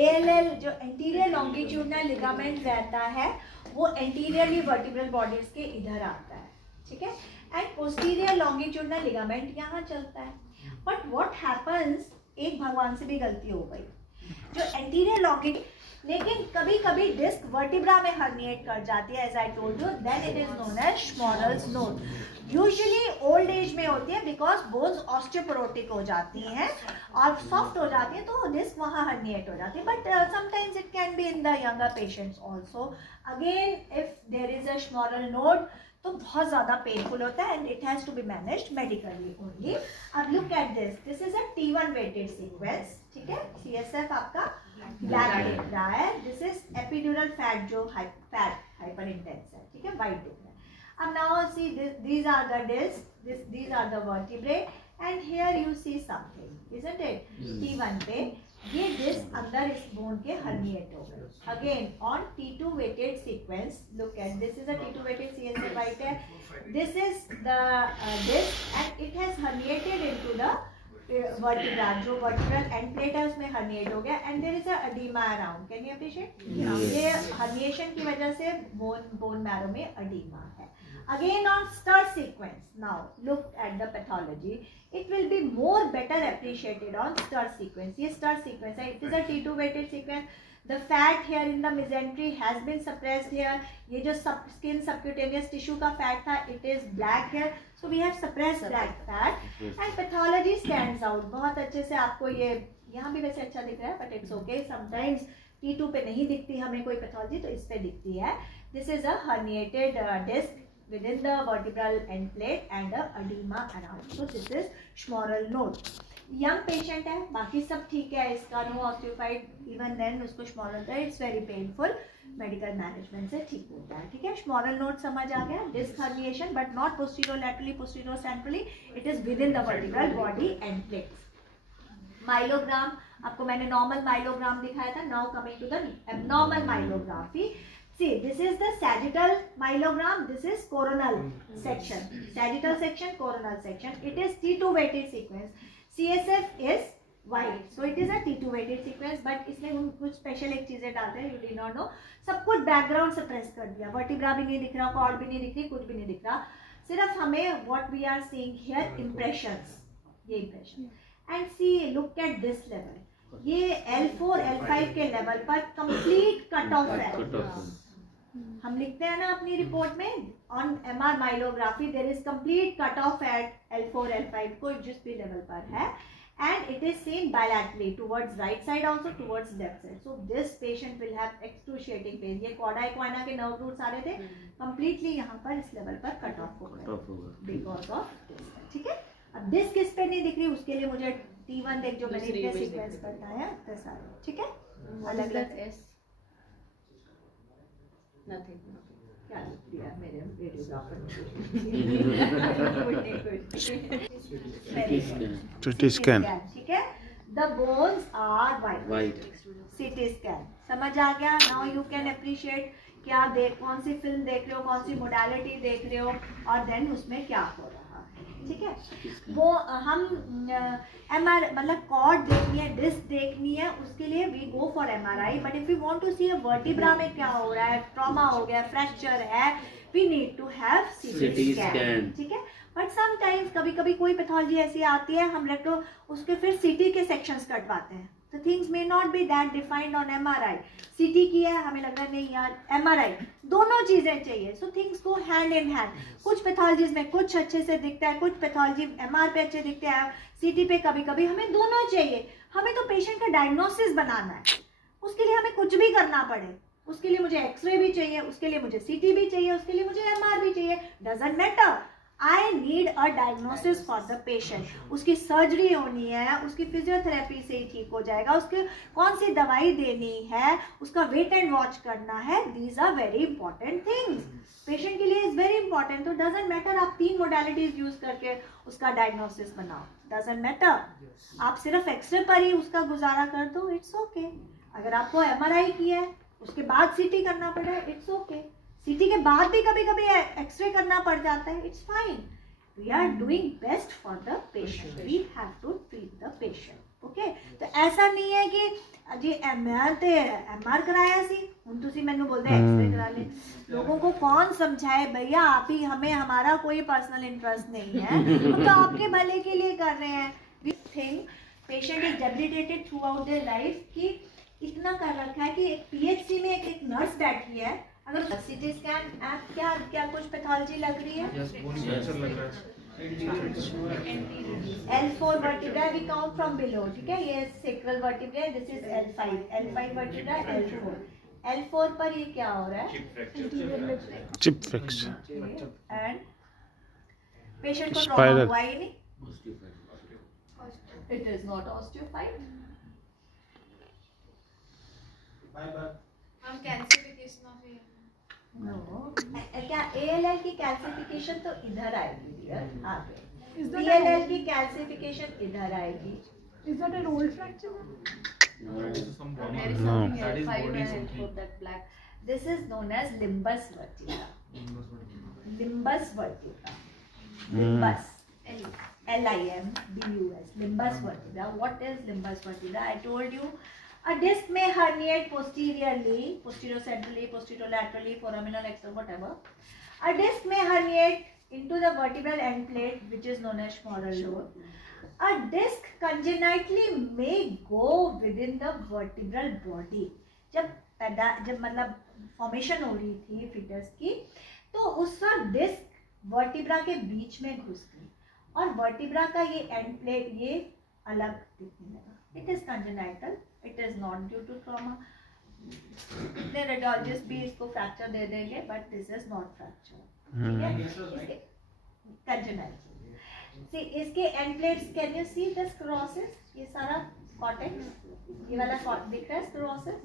ALL जो एंटीरियर लॉन्गिट्यूडनल लिगामेंट रहता है वो एंटीरियरली वर्टिब्रल बॉडीज के इधर आता है। ठीक है, एंड पोस्टीरियर लॉन्गिट्यूडनल लिगामेंट यहाँ चलता है। बट व्हाट हैपन्स, एक भगवान से भी गलती हो गई, जो एंटीरियर लॉन्गिट्यूड, लेकिन कभी कभी डिस्क वर्टिब्रा में हर्निएट कर जाती है, as I told you, then it is known as Schmorl's node. Usually old age में होती है बिकॉज बोन्स ऑस्टियोपोरोटिक हो जाती हैं और सॉफ्ट हो जाती हैं, तो डिस्क वहाँ हर्निएट हो जाती है। But sometimes it can be in the younger patients also. Again if there is a Schmorl node तो बहुत ज़्यादा पेनफुल होता है, and it has to be managed medically only. अब look at this is a T1 weighted sequence. ठीक है, CSF आपका black दिख रहा है, दिस इज एपिड्यूरल फैट जो फैट हाइपर इंटेंस है। ठीक है, वाइट दिख रहा है। अब now C these are the discs, these are the vertebrae, and here you see something, isn't it? T1 पे ये डिस्क अंदर इस बोन के हर्निएट हो गए। Again on T2 weighted sequence, look at this is a T2 weighted CSF white है, this is the disc and it has herniated into the vertebra, जो vertebral end plate है उसमें herniate हो गया, and there is a oedema around. Can you appreciate? ये herniation की वजह से बोन मैरो में एडिमा है। Again on stir sequence, now look at the pathology, it will be more better appreciated on stir sequence. ये stir sequence है, it is a T2 weighted sequence. The fat here in the mesentery has been suppressed here. ये जो skin subcutaneous tissue का fat था, it is black here. So we have suppressed black fat and pathology stands out. बहुत अच्छे से आपको ये यहाँ भी वैसे अच्छा दिख रहा है, but it's okay. Sometimes T2 पे नहीं दिखती हमें कोई pathology, तो इस पे दिखती है। This is a herniated disc within the vertebral end plate and the edema around. So this is Schmorell node. Young patient है, बाकी सब ठीक है, इसका नो ऑस्टियोफाइड, इवन देन उसको स्मॉल होता है, it's very painful, medical management से ठीक होता है, ठीक है। स्मॉरल नोट समझ आ गया, disc herniation but not posterior laterally, posterior centrally, it is within the vertebral body end plates. Myelogram, आपको मैंने नॉर्मल माइलोग्राम दिखाया था, now coming to the abnormal myelography. See, this is the sagittal myelogram, this is coronal section, sagittal section, coronal section, it is T2 weighted sequence, CSF is white, so it is a T2 weighted sequence, but इसमें हम कुछ special एक चीजें डालते हैं, you did not know, सब कुछ background से प्रेस कर दिया, वर्टिब्रा भी नहीं दिख रहा, कॉर्ड भी नहीं दिख रही, कुछ भी नहीं दिख रहा, सिर्फ हमें what we are seeing here impressions, ये impression, and see, look at this level, ये L4 L5 के लेवल पर कंप्लीट कट ऑफ है। हम लिखते हैं ना अपनी रिपोर्ट में, on MR myelography there is complete cut off at L4 L5 कोई जिस भी लेवल पर है, and it is seen bilaterally towards right side also, towards left side, so this patient will have excruciating pain. ये cauda equina के nerve roots आ रहे थे, completely यहाँ पर इस लेवल पर कट ऑफ हो गए बिकॉज ऑफ दिस, ठीक है। अब दिस किस पे नहीं दिख रही, उसके लिए मुझे T1 देख जो मैंने इनका सीक्वेंस बताया, ठीक है, अलग अलग Nothing. क्या दिया मेरे वीडियोग्राफर CT scan, ठीक है। The bones are white. CT scan समझ आ गया। Now you can appreciate कि आप कौन सी फिल्म देख रहे हो, कौन सी मोडालिटी देख रहे हो, और देन उसमें क्या हो रहा है, ठीक है। वो हम MR मतलब कॉर्ड देखनी है, डिस्क देखनी है, उसके लिए we go for MRI, but if you want to see vertebra में क्या हो रहा है, ट्रॉमा हो गया, फ्रैक्चर है, we need to have CT scan, ठीक है। बट समटाइम्स कभी कभी कोई पैथोलॉजी ऐसी आती है, हम लोग तो उसके फिर CT के सेक्शंस कटवाते हैं, तो things may not be that defined on MRI। CT की है, हमें लग रहा है नहीं यार MRI, दोनों चीजें चाहिए, सो थिंग्स को हैंड इन हैंड। कुछ पैथोलॉजीज में कुछ अच्छे से दिखता है, कुछ पैथोलॉजी MR पे अच्छे दिखते हैं, CT पे कभी कभी, हमें दोनों चाहिए। हमें तो पेशेंट का डायग्नोसिस बनाना है, उसके लिए हमें कुछ भी करना पड़े, उसके लिए मुझे एक्सरे भी चाहिए, उसके लिए मुझे CT भी चाहिए, उसके लिए मुझे MR भी चाहिए, doesn't matter, I need a diagnosis for the patient. उसकी सर्जरी होनी है, उसकी फिजियोथेरेपी से ही ठीक हो जाएगा, उसके कौन सी दवाई देनी है, उसका वेट एंड वॉच करना है, these are very important things, patient के लिए इज वेरी इंपॉर्टेंट। तो डजंट मैटर आप 3 मोडालिटीज यूज करके उसका डायग्नोसिस बनाओ, डजंट मैटर, आप सिर्फ एक्सरे पर ही उसका गुजारा कर दो, इट्स ओके। अगर आपको MRI किया है, उसके बाद CT करना पड़ा है, इट्स ओके। CT के बाद भी कभी कभी एक्सरे करना पड़ जाता है, it's fine. We are doing best for the patient, we have to treat the patient, okay. तो ऐसा नहीं है कि जी MR कराया सी हम तुसी मैनू बोलते हैं एक्सरे करा ले। लोगों को कौन समझाए भैया, आप ही, हमें हमारा कोई पर्सनल इंटरेस्ट नहीं है, हम तो आपके भले के लिए कर रहे हैं। We think patient is debilitated throughout their life, कि इतना कर रखा है कि एक PHC में एक नर्स बैठी है, अगर CT स्कैन आप क्या कुछ पैथोलॉजी लग रही है, L4 vertebra we count from below, ठीक है, ये sacral vertebra, this is L5 vertebra, L4 पर ये क्या हो रहा है, chip fracture, एंड पेशेंट को ट्रॉमा हुआ ही नहीं, इट इज नॉट ऑस्टियोफाइड। हम कैल्सिफिकेशन ऑफ नो, क्या ALL की कैल्सिफिकेशन तो इधर आएगी डियर, आगे PLL की कैल्सिफिकेशन इधर आएगी। Is that an old fracture? There is No. something L5 and L4 that black. This is known as limbus vertebra. Limbus vertebra. Limbus. LIMBUS. Limbus vertebra. What is limbus vertebra? I told you. A disc may herniate posteriorly, posterior-centrally, posterior-laterally, foraminal, external, whatever. A disc may herniate into the vertebral end plate, which is known as Schmorer lobe. A disc congenitally may go within the vertebral body. जब मतलब formation हो रही थी foetus की, तो उस वक्त disc vertebra के बीच में घुस गई और वर्टिब्रा का ये एंड प्लेट ये अलग दिखने लगा। It is congenital, it is not due to trauma. इतने रेडियोलॉजिस्ट भी इसको फ्रैक्चर दे देंगे, but this is not fracture, ठीक है, कंजेनाइटल। See, इसके end plates can you see the sclerosis, ये सारा कॉर्टेक्स, ये वाला दिख रहा है स्क्लेरोसिस,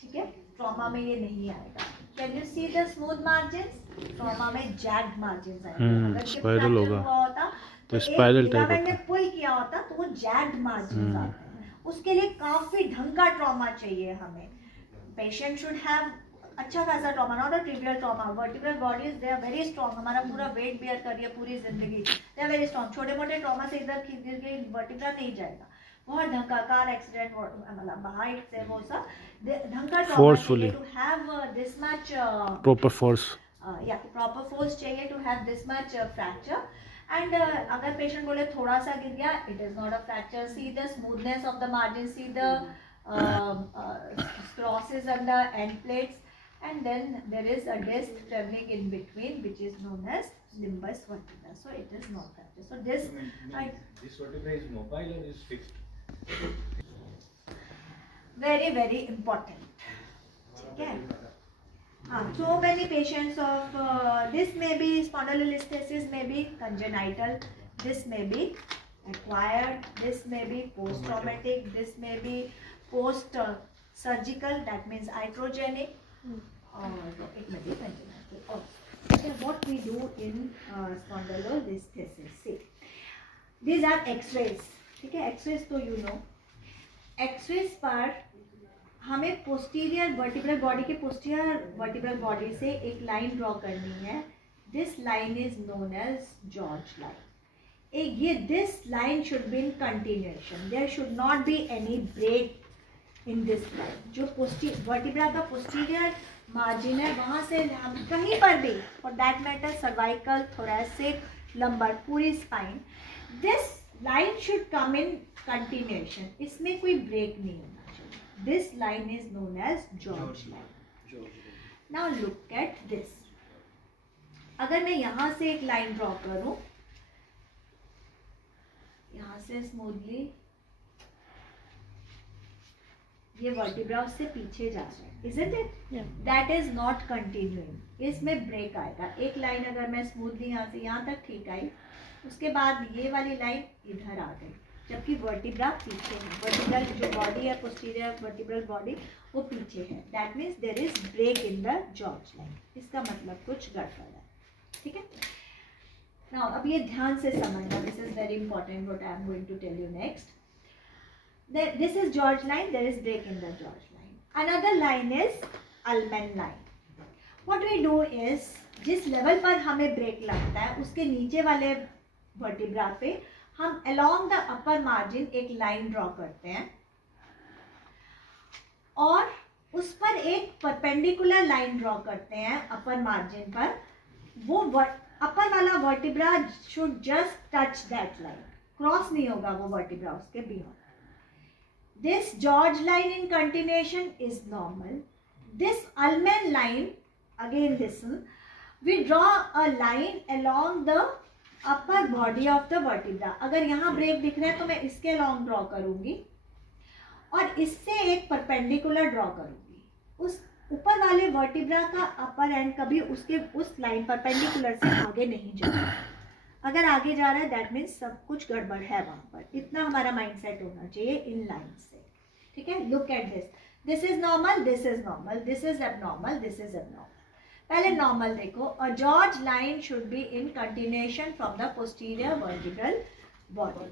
ठीक है। ट्रॉमा में ये नहीं आएगा। Can you see the smooth margins, trauma में जैग्ड मार्जिन्स आएंगे। स्पाइरल होगा होता तो स्पाइरल टाइप मैंने पुल किया होता तो वो जैग्ड मार्जिन्स आते हैं। उसके लिए काफी ढंग का ट्रॉमा चाहिए हमें। पेशेंट शुड हैव अच्छा खासा trauma, not a trivial trauma. Vertebral bodies they are very strong, हमारा पूरा वेट बेयर कर रही है पूरी जिंदगी, दे आर वेरी स्ट्रॉन्ग। छोटे मोटे ट्रॉमा से इधर गिर गई वर्टिब्रा नहीं जाएगा। बहुत ढंग का कार एक्सीडेंट मतलब हाइट से वो सब ढंग का Forcefully. To have this much proper force. या प्रॉपर फोर्स चाहिए to have this much fracture. And अगर पेशेंट बोले थोड़ा सा गिर गया, it is not a fracture. See the smoothness of the margin, see the crosses on the end plates, and then there is a disc traveling in between which is known as limbus vertebra, so it is not fracture. So this This vertebra is mobile or is fixed? very very important, ठीक है। So many patients of this may be spondylolisthesis, may be congenital, this may be acquired, this may be post traumatic, this may be post surgical, that means iatrogenic, or it may be congenital also. Okay, what we do in spondylolisthesis, see, these are x-rays, ठीक है। x-rays तो you know, x-rays पर हमें posterior vertebral body के posterior vertebral body से एक line draw करनी है। This line is known as George line. एक ये this line should be in continuation, there should not be any break in this line. जो वर्टिब्रा का posterior margin है वहाँ से हम कहीं पर भी, for that matter cervical, thoracic, lumbar, पूरी spine, this line should come in continuation, इसमें कोई ब्रेक नहीं होना। This line is known as George line. Now look at this. अगर मैं यहाँ से एक लाइन ड्रॉ करूं, यहाँ से स्मूथली, ये वर्टिब्रा उससे पीछे जा रहा है, isn't it? That is not continuing. इसमें ब्रेक आएगा। एक लाइन अगर मैं स्मूथली यहाँ से यहाँ तक ठीक आई, उसके बाद ये वाली लाइन इधर आ गई, जबकि वर्टिब्रा पीछे है। वर्टिब्रल जो बॉडी है, पोस्टीरियर वर्टिब्रल बॉडी, वो पीछे है। That means there is break in the George line. इसका मतलब कुछ गड़बड़ है, ठीक है। नाउ अब ये ध्यान से समझना, this is very important what I am going to tell you next. This is George line, there is break in the George line. Another line is Ullmann line. What we do is, जिस level पर हमें break लगता है उसके नीचे वाले vertebra पे हम along the upper margin एक लाइन ड्रॉ करते हैं और उस पर एक परपेंडिकुलर लाइन ड्रॉ करते हैं अपर मार्जिन पर। वो अपर वाला vertebra should just touch that line, cross नहीं होगा वो वर्टिब्रा उसके beyond. This George line in continuation is normal. This Ullmann line, again listen, we draw a line along the upper body of the vertebra. अगर यहाँ break दिख रहा है तो मैं इसके लॉन्ग ड्रॉ करूंगी और इससे एक परपेंडिकुलर ड्रॉ करूंगी। उस ऊपर वाले वर्टिब्रा का अपर एंड कभी उसके उस लाइन परपेंडिकुलर से आगे नहीं जाएगा। अगर आगे जा रहा है दैट मीन्स सब कुछ गड़बड़ है वहाँ पर। इतना हमारा माइंडसेट होना चाहिए इन लाइन से, ठीक है। Look at this, this is normal, this is normal, this is abnormal, this is abnormal. पहले नॉर्मल देखो, a George line should be in continuation from the posterior vertebral body.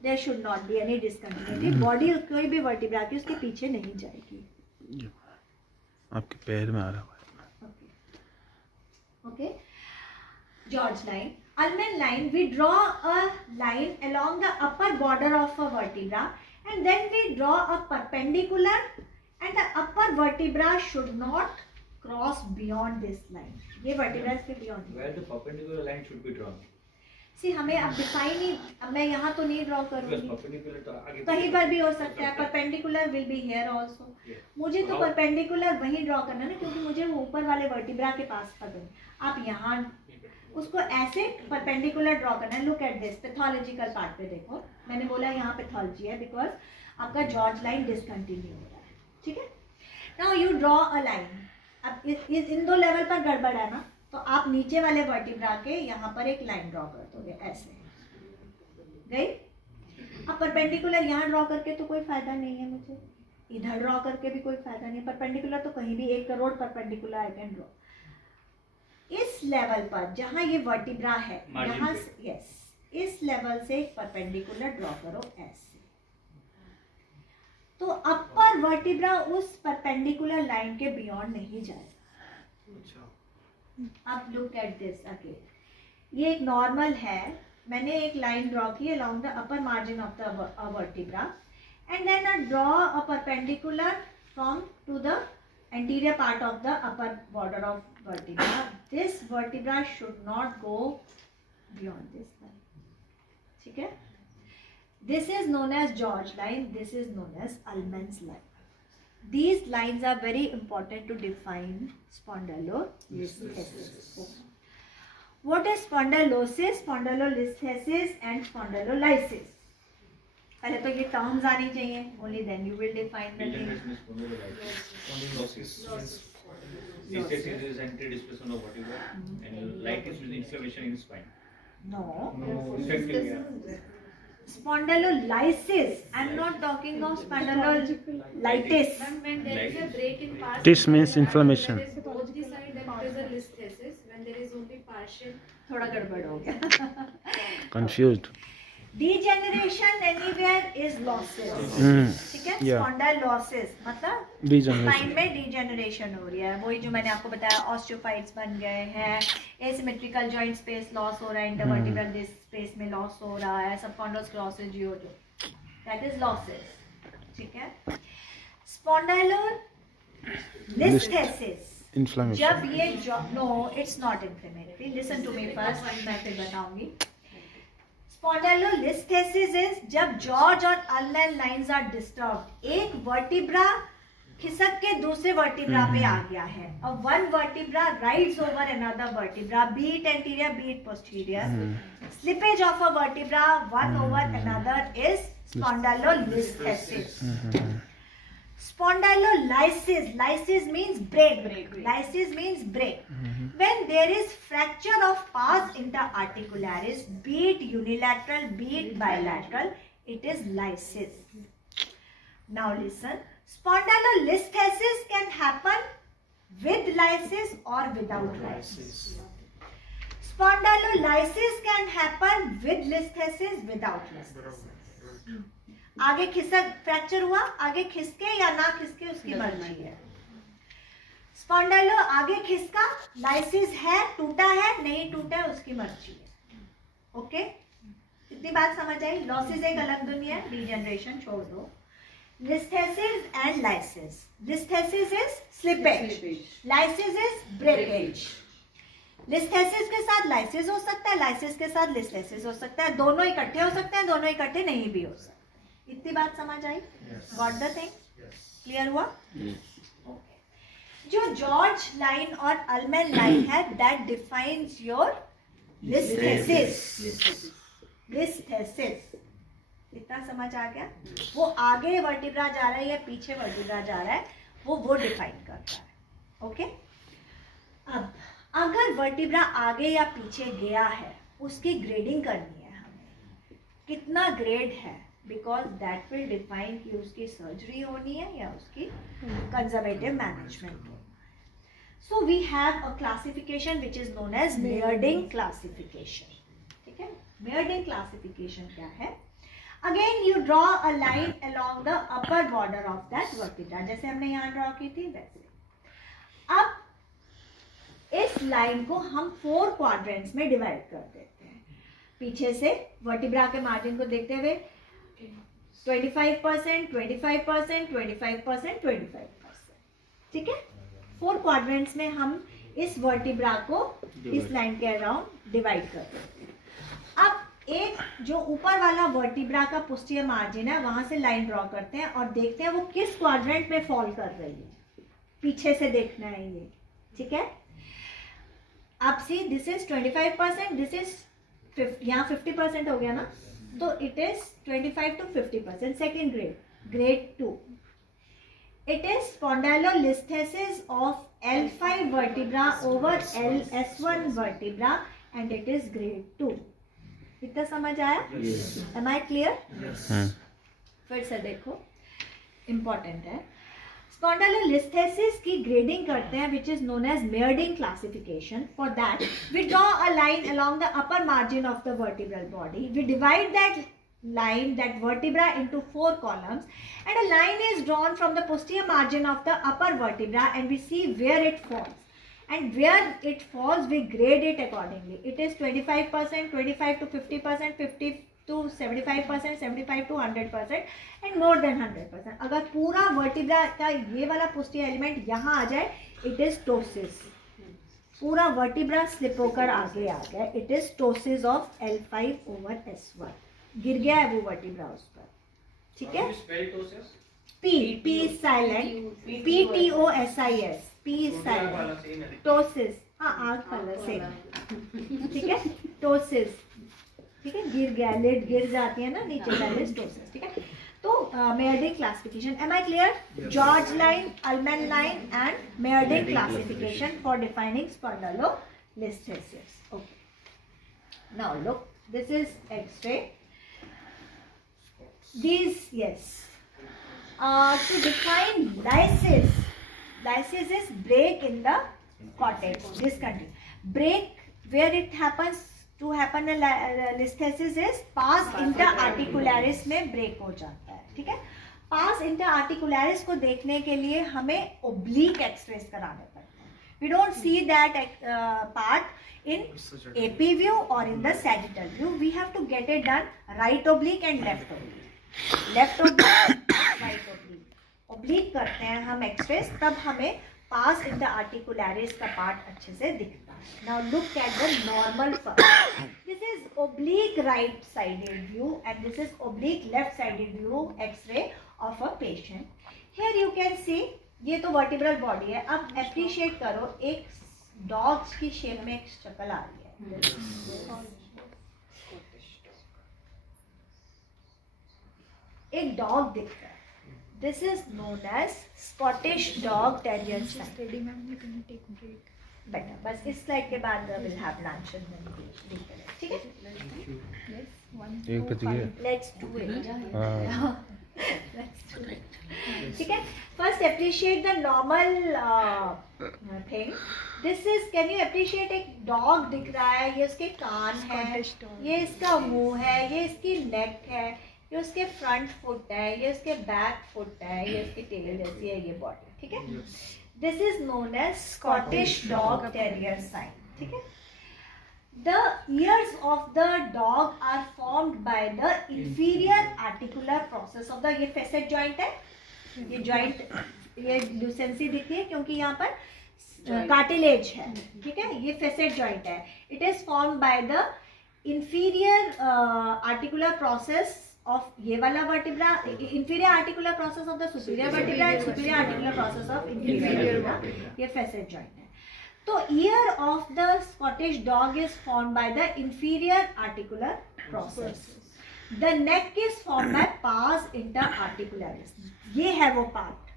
There should not be any discontinuity. Body कोई भी vertebra की उसके पीछे नहीं जाएगी। आपके पैर में आ रहा है। Okay, George line. Ullmann line, we draw a line along the upper border of a vertebra and then we draw a perpendicular and the upper vertebra should not cross beyond this line. ये vertebra से beyond. Where the perpendicular line should be drawn? See, हमें अब define ही, अब मैं यहाँ तो नहीं draw करूँगी, Perpendicular तो आगे कहीं पर भी हो सकता है। Perpendicular will be here also. मुझे तो परपेंडिकुलर वहीं ड्रॉ करना है क्योंकि मुझे वो ऊपर वाले वर्टिब्रा के पास पकड़ना। आप यहाँ उसको ऐसे परपेंडिकुलर ड्रॉ करना है। Look at this, pathological part पे देखो, मैंने बोला यहाँ पैथोलॉजी है बिकॉज आपका जॉर्ज लाइन डिसकंटिन्यू हो रहा है, ठीक है। Now you draw a line. अब इन दो लेवल पर गड़बड़ है ना, तो आप नीचे वाले वर्टिब्रा के यहाँ पर एक लाइन ड्रॉ कर दोगे ऐसे, गई। अब परपेंडिकुलर यहाँ ड्रॉ करके तो कोई फायदा नहीं है मुझे, इधर ड्रॉ करके भी कोई फायदा नहीं। परपेंडिकुलर तो कहीं भी 1 crore perpendicular I can draw. इस लेवल पर जहाँ ये वर्टिब्रा है यहाँ से, यस, इस लेवल से एक परपेंडिकुलर ड्रॉ करो ऐसे। तो अपर वर्टिब्रा उस परपेंडिकुलर लाइन के बियॉन्ड नहीं जाएगा। अब लुक एट दिस अगेन, ये एक नॉर्मल है, मैंने एक लाइन ड्रॉ की along the upper margin of the vertebra and then draw a perpendicular from to the anterior part of the upper border of vertebra. This vertebra should not go beyond this line. ठीक है? This is known as George line. This is known as Ullmann's line. These lines are very important to define spondylolisthesis. What is spondylosis, spondylolisthesis, and spondylolysis? पहले तो ये terms आनी चाहिए, only then you will define the thing. Listhesis is anti-displacement of vertebra, and lysis is inflammation in spine. No. Infecting, yeah. Spondylolysis. I'm not talking of spondylolysis. When there is a break in pars, This means inflammation. When there is both the side, then it is a listhesis. When there is only partial, थोड़ा गड़बड़ हो गया. Confused. Degeneration anywhere is losses. ठीक है? Yeah. Spondylosis मतलब Degeneration. Spine में degeneration हो रही है, वही जो मैंने आपको बताया, ऑस्टियोफाइट्स बन गए हैं, एसिमेट्रिकल जॉइंट स्पेस लॉस हो रहा है, इंटरवर्टिब्रल डिस्क स्पेस में लॉस हो रहा है, सबकॉन्डोस्क्लेरोसिस जो दैट इज लॉसेस। ठीक है? Spondylolisthesis, Inflammation. जब ये no it's not inflammatory, listen to me first, मैं फिर बताऊंगी। स्पॉन्डाइलोलिस्थेसिस इज जब जॉर्ज और अल्मैन लाइंस आर डिस्टर्ब्ड, एक वर्टिब्रा खिसक के दूसरे वर्टिब्रा पे आ गया है, और one vertebra rides over another vertebra, be it anterior be it posterior, slippage of a vertebra one over another is spondylolisthesis. Spondylolysis, lysis means break. Lysis means break. When there is fracture of pars interarticularis, be it unilateral, be it bilateral, it is lysis. Now listen, spondylolisthesis can happen with lysis or without lysis. Spondylolysis can happen with listhesis, without listhesis. आगे खिसक fracture हुआ, आगे खिसके या ना खिसके उसकी मर्जी है। स्पॉन्डाइलो आगे खिसका, लाइसिस है, टूटा है, नहीं टूटा है, उसकी मर्जी है। ओके, इतनी बात समझ आई? लॉसिस एक अलग दुनिया है, डीजनरेशन छोड़ दो। Listhesis and lysis, listhesis is slippage, lysis is breakage. Listhesis के साथ लाइसिस हो सकता है, लाइसिस के साथ लिस्थेसिस हो सकता है, दोनों इकट्ठे हो सकते हैं, दोनों इकट्ठे नहीं भी हो सकते। इतनी बात समझ आई? Got the thing? क्लियर हुआ? जो जॉर्ज लाइन और अल्मैन लाइन है, that defines your listhesis. Listhesis इतना समझ आ गया? वो आगे वर्टिब्रा जा रहा है या पीछे वर्टिब्रा जा रहा है, वो डिफाइन करता है। ओके, अब अगर वर्टिब्रा आगे या पीछे गया है, उसकी ग्रेडिंग करनी है हमें, कितना ग्रेड है, बिकॉज दैट विल डिफाइन कि उसकी सर्जरी होनी है या उसकी कंजर्वेटिव मैनेजमेंट होना है। So we have a classification which is known as Meyerding classification. ठीक है? मेयरडिंग क्लासिफिकेशन क्या है? Again you draw a line along the upper border of that vertebra, जैसे हमने यहाँ ड्रॉ की थी वैसे। अब इस लाइन को हम 4 क्वाड्रेंट्स में डिवाइड कर देते हैं। पीछे से वर्टिब्रा के मार्जिन को देखते हुए 25%, 25%, 25%, 25%। ठीक है? 4 क्वाड्रेंट्स में हम इस वर्टिब्रा को इस लाइन के अराउंड डिवाइड कर देते हैं। अब एक जो ऊपर वाला वर्टिब्रा का पोस्टीरियर मार्जिन है, वहां से लाइन ड्रॉ करते हैं और देखते हैं वो किस क्वाड्रेंट में फॉल कर रही है। पीछे से देखना है ये। ठीक है? आप सी, दिस इज 25%, दिस इज यहाँ 50% हो गया ना, तो it is 25 to 50%, second grade, grade 2। It is spondylolisthesis of L5 vertebra over LS1 vertebra and it is grade 2. इतना समझ आया? Yes. Am I clear? Yes. फिर से देखो, important है. Spondylolisthesis की grading करते हैं, which is known as Meerding classification. For that, we draw a line along the upper margin of the vertebral body. We divide that line, that vertebra, into 4 columns, and a line is drawn from the posterior margin of the upper vertebra, and we see where it falls. And where it falls, we grade it accordingly. It is 25%, 25 to 50%, 50 to 75%, 75 to 100%, and more than 100%. अगर पूरा vertebra का ये वाला posterior element यहाँ आ जाए, it is ptosis. पूरा vertebra slip होकर आगे आ गया, it is ptosis of L5 over S1. गिर गया है वो vertebra उस पर, ठीक है? P silent, PTOSIS, P silent, ptosis. हाँ, आँख वाला same, ठीक है? ptosis, ठीक है? गिर गया, lid गिर जाती है ना नीचे, that is ptosis, ठीक है? तो Meerding classification, am I clear? George line, Ullmann line and Meerding classification for defining spondylolisthesis. Okay. Now look, this is X-ray. These, yes. To define lysis, lysis is break in the cortex. This country, break where it happens. To happen listhesis is pass interarticularis में break हो जाता है, ठीक है? Pass interarticularis को देखने के लिए हमें oblique x-rays कराने पड़ते हैं. We don't see that part in AP view or in the sagittal view. We have to get it done right oblique and left oblique. Left oblique, right oblique. Oblique करते हैं हम x-rays, तब हमें pass interarticularis का part अच्छे से दिखता है. Now look at the normal first. This is oblique right-sided view and this is oblique left-sided view X-ray of a patient. Here you can see, ये तो vertebral body है. अब appreciate करो, एक dogs की shape में एक शक्ल आ रही है. एक dog दिख रहा है. This is known as Scottish Dog Terrier sign. बेटा बस इस स्लाइड के बाद we'll have lunch and then we'll ठीक है? Let's do it. Let's do it. ठीक है? First appreciate the normal thing. This is, can you appreciate, एक dog दिख रहा है, ये उसके कान है, ये इसका मुंह है, ये इसकी neck है, ये उसके फ्रंट फुट है, ये उसके बैक फुट है, ये उसकी टेल जैसी है ये बॉडी, ठीक है? This is known as Scottish Dog Terrier sign, ठीक है? The ears of the dog are formed by the inferior articular process of the, ये facet joint है, ये joint, ये lucency दिखती है क्योंकि यहाँ पर cartilage है, ठीक है? ये facet joint है. It is formed by the inferior articular process of ये वाला vertebra, inferior articular process of the superior vertebra and superior articular process of inferior vertebra. ये facet joint है. तो ear of the Scottish dog is formed by the inferior articular process. The neck is formed by pars interarticularis. ये है वो part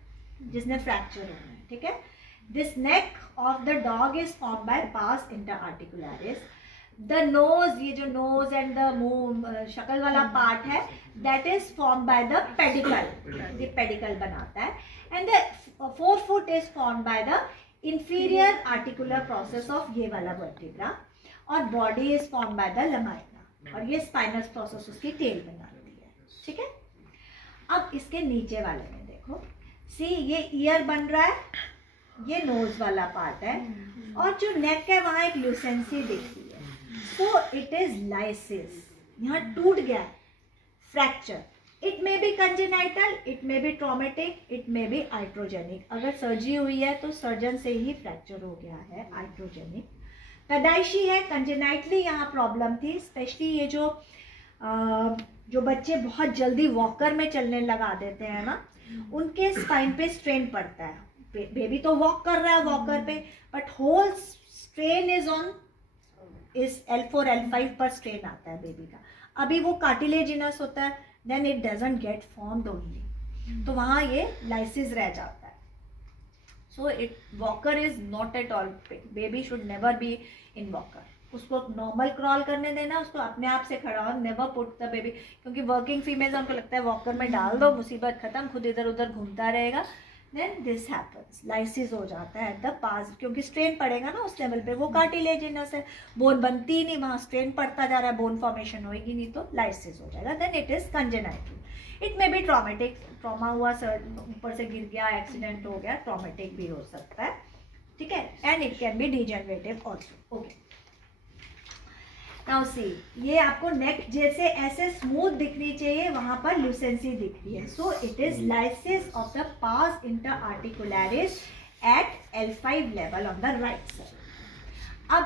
जिसने fracture होना है, ठीक है? This neck of the dog is formed by pars interarticularis. The nose, ये जो nose and the मुंह शक्ल वाला part है, that is formed by the pedicle. ये pedicle बनाता है. And the forefoot is formed by the inferior articular process of ये वाला vertebra. और body is formed by the lamina. और ये spinous process उसकी tail बनाती है, ठीक है? अब इसके नीचे वाले में देखो, see ये ear बन रहा है, ये nose वाला part है, और जो neck है वहाँ एक lucency दिखती है. So it is lysis. यहाँ टूट गया, fracture. It may be congenital, it may be traumatic, it may be iatrogenic. अगर सर्जरी हुई है तो सर्जन से ही फ्रैक्चर हो गया है, iatrogenic. पैदाइशी है, कंजेनाइटली यहाँ प्रॉब्लम थी, स्पेशली ये जो बच्चे बहुत जल्दी वॉकर में चलने लगा देते हैं ना, उनके स्पाइन पे स्ट्रेन पड़ता है. बेबी तो वॉक कर रहा है वॉकर पे, but whole strain is on इस L4 L5 पर स्ट्रेन आता है बेबी का. अभी वो कार्टिलेजिनस होता है, then it doesn't get formed only. तो वहाँ ये लाइसिस रह जाता है. So it walker is not at all fit. Baby should never be in walker. उसको नॉर्मल क्रॉल करने देना, उसको अपने आप से खड़ा हो. नेवर पुट द बेबी, क्योंकि वर्किंग फीमेल्स उनको लगता है वॉकर में डाल दो, मुसीबत खत्म, खुद इधर उधर घूमता रहेगा. देन दिस हैपन्स, लाइसिस हो जाता है एट द पास, क्योंकि स्ट्रेन पड़ेगा ना उस लेवल पे. वो कार्टिलेजिनस है, बोन बनती ही नहीं, वहाँ स्ट्रेन पड़ता जा रहा है, बोन फॉर्मेशन होगी नहीं, तो लाइसिस हो जाएगा. Then it is congenital. It may be traumatic, trauma हुआ, ऊपर से गिर गया, एक्सीडेंट हो गया, ट्रॉमेटिक भी हो सकता है. ठीक है. And it can B degenerative also. Okay, now see, ये आपको नेक जैसे ऐसे स्मूथ दिखनी चाहिए, वहां पर ल्यूसेंसी दिख रही है. So it is lysis of the pars interarticularis at L5 level on the right side. अब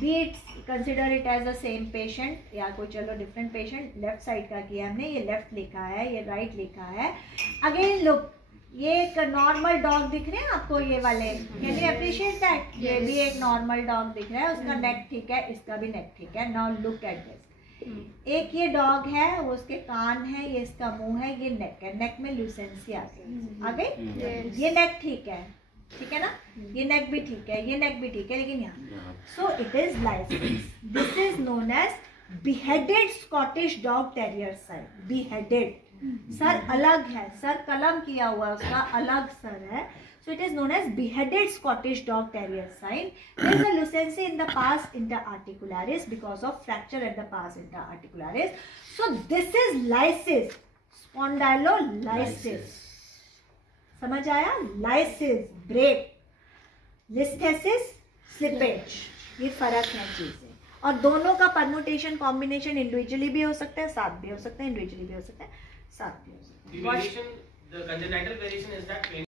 be it consider it as the same patient या कोई चलो डिफरेंट पेशेंट. लेफ्ट साइड का किया हमने, ये लेफ्ट लिखा है, ये राइट लिखा है. अगेन लुक, ये एक नॉर्मल डॉग दिख रहे हैं आपको, ये वाले. Can you appreciate that? ये भी एक नॉर्मल डॉग दिख रहा है, उसका नेक ठीक है, इसका भी नेक ठीक है. Now look at this. एक ये डॉग है, वो उसके कान है, ये इसका मुंह है, ये नेक है. नेक में ल्यूसेंसी आ गई. ये नेक ठीक है, ठीक है ना. ये नेक भी ठीक है, ये नेक भी ठीक है, लेकिन यहाँ. So it is lysis. This is known as beheaded Scottish dog terrier sign. beheaded, सर अलग है, सर कलम किया हुआ है, उसका अलग सर है. So it is known as beheaded Scottish dog terrier sign. There is a lucency in the pars interarticularis because of fracture at the pars interarticularis. So this is lysis, spondylolysis. समझ आया? lysis, break, listhesis, slippage. ये फर्क है चीजें. और दोनों का permutation combination individually भी हो सकता है, साथ भी हो सकता है, इंडिविजुअली भी हो सकता है, साथ भी हो सकता है. The congenital variation is that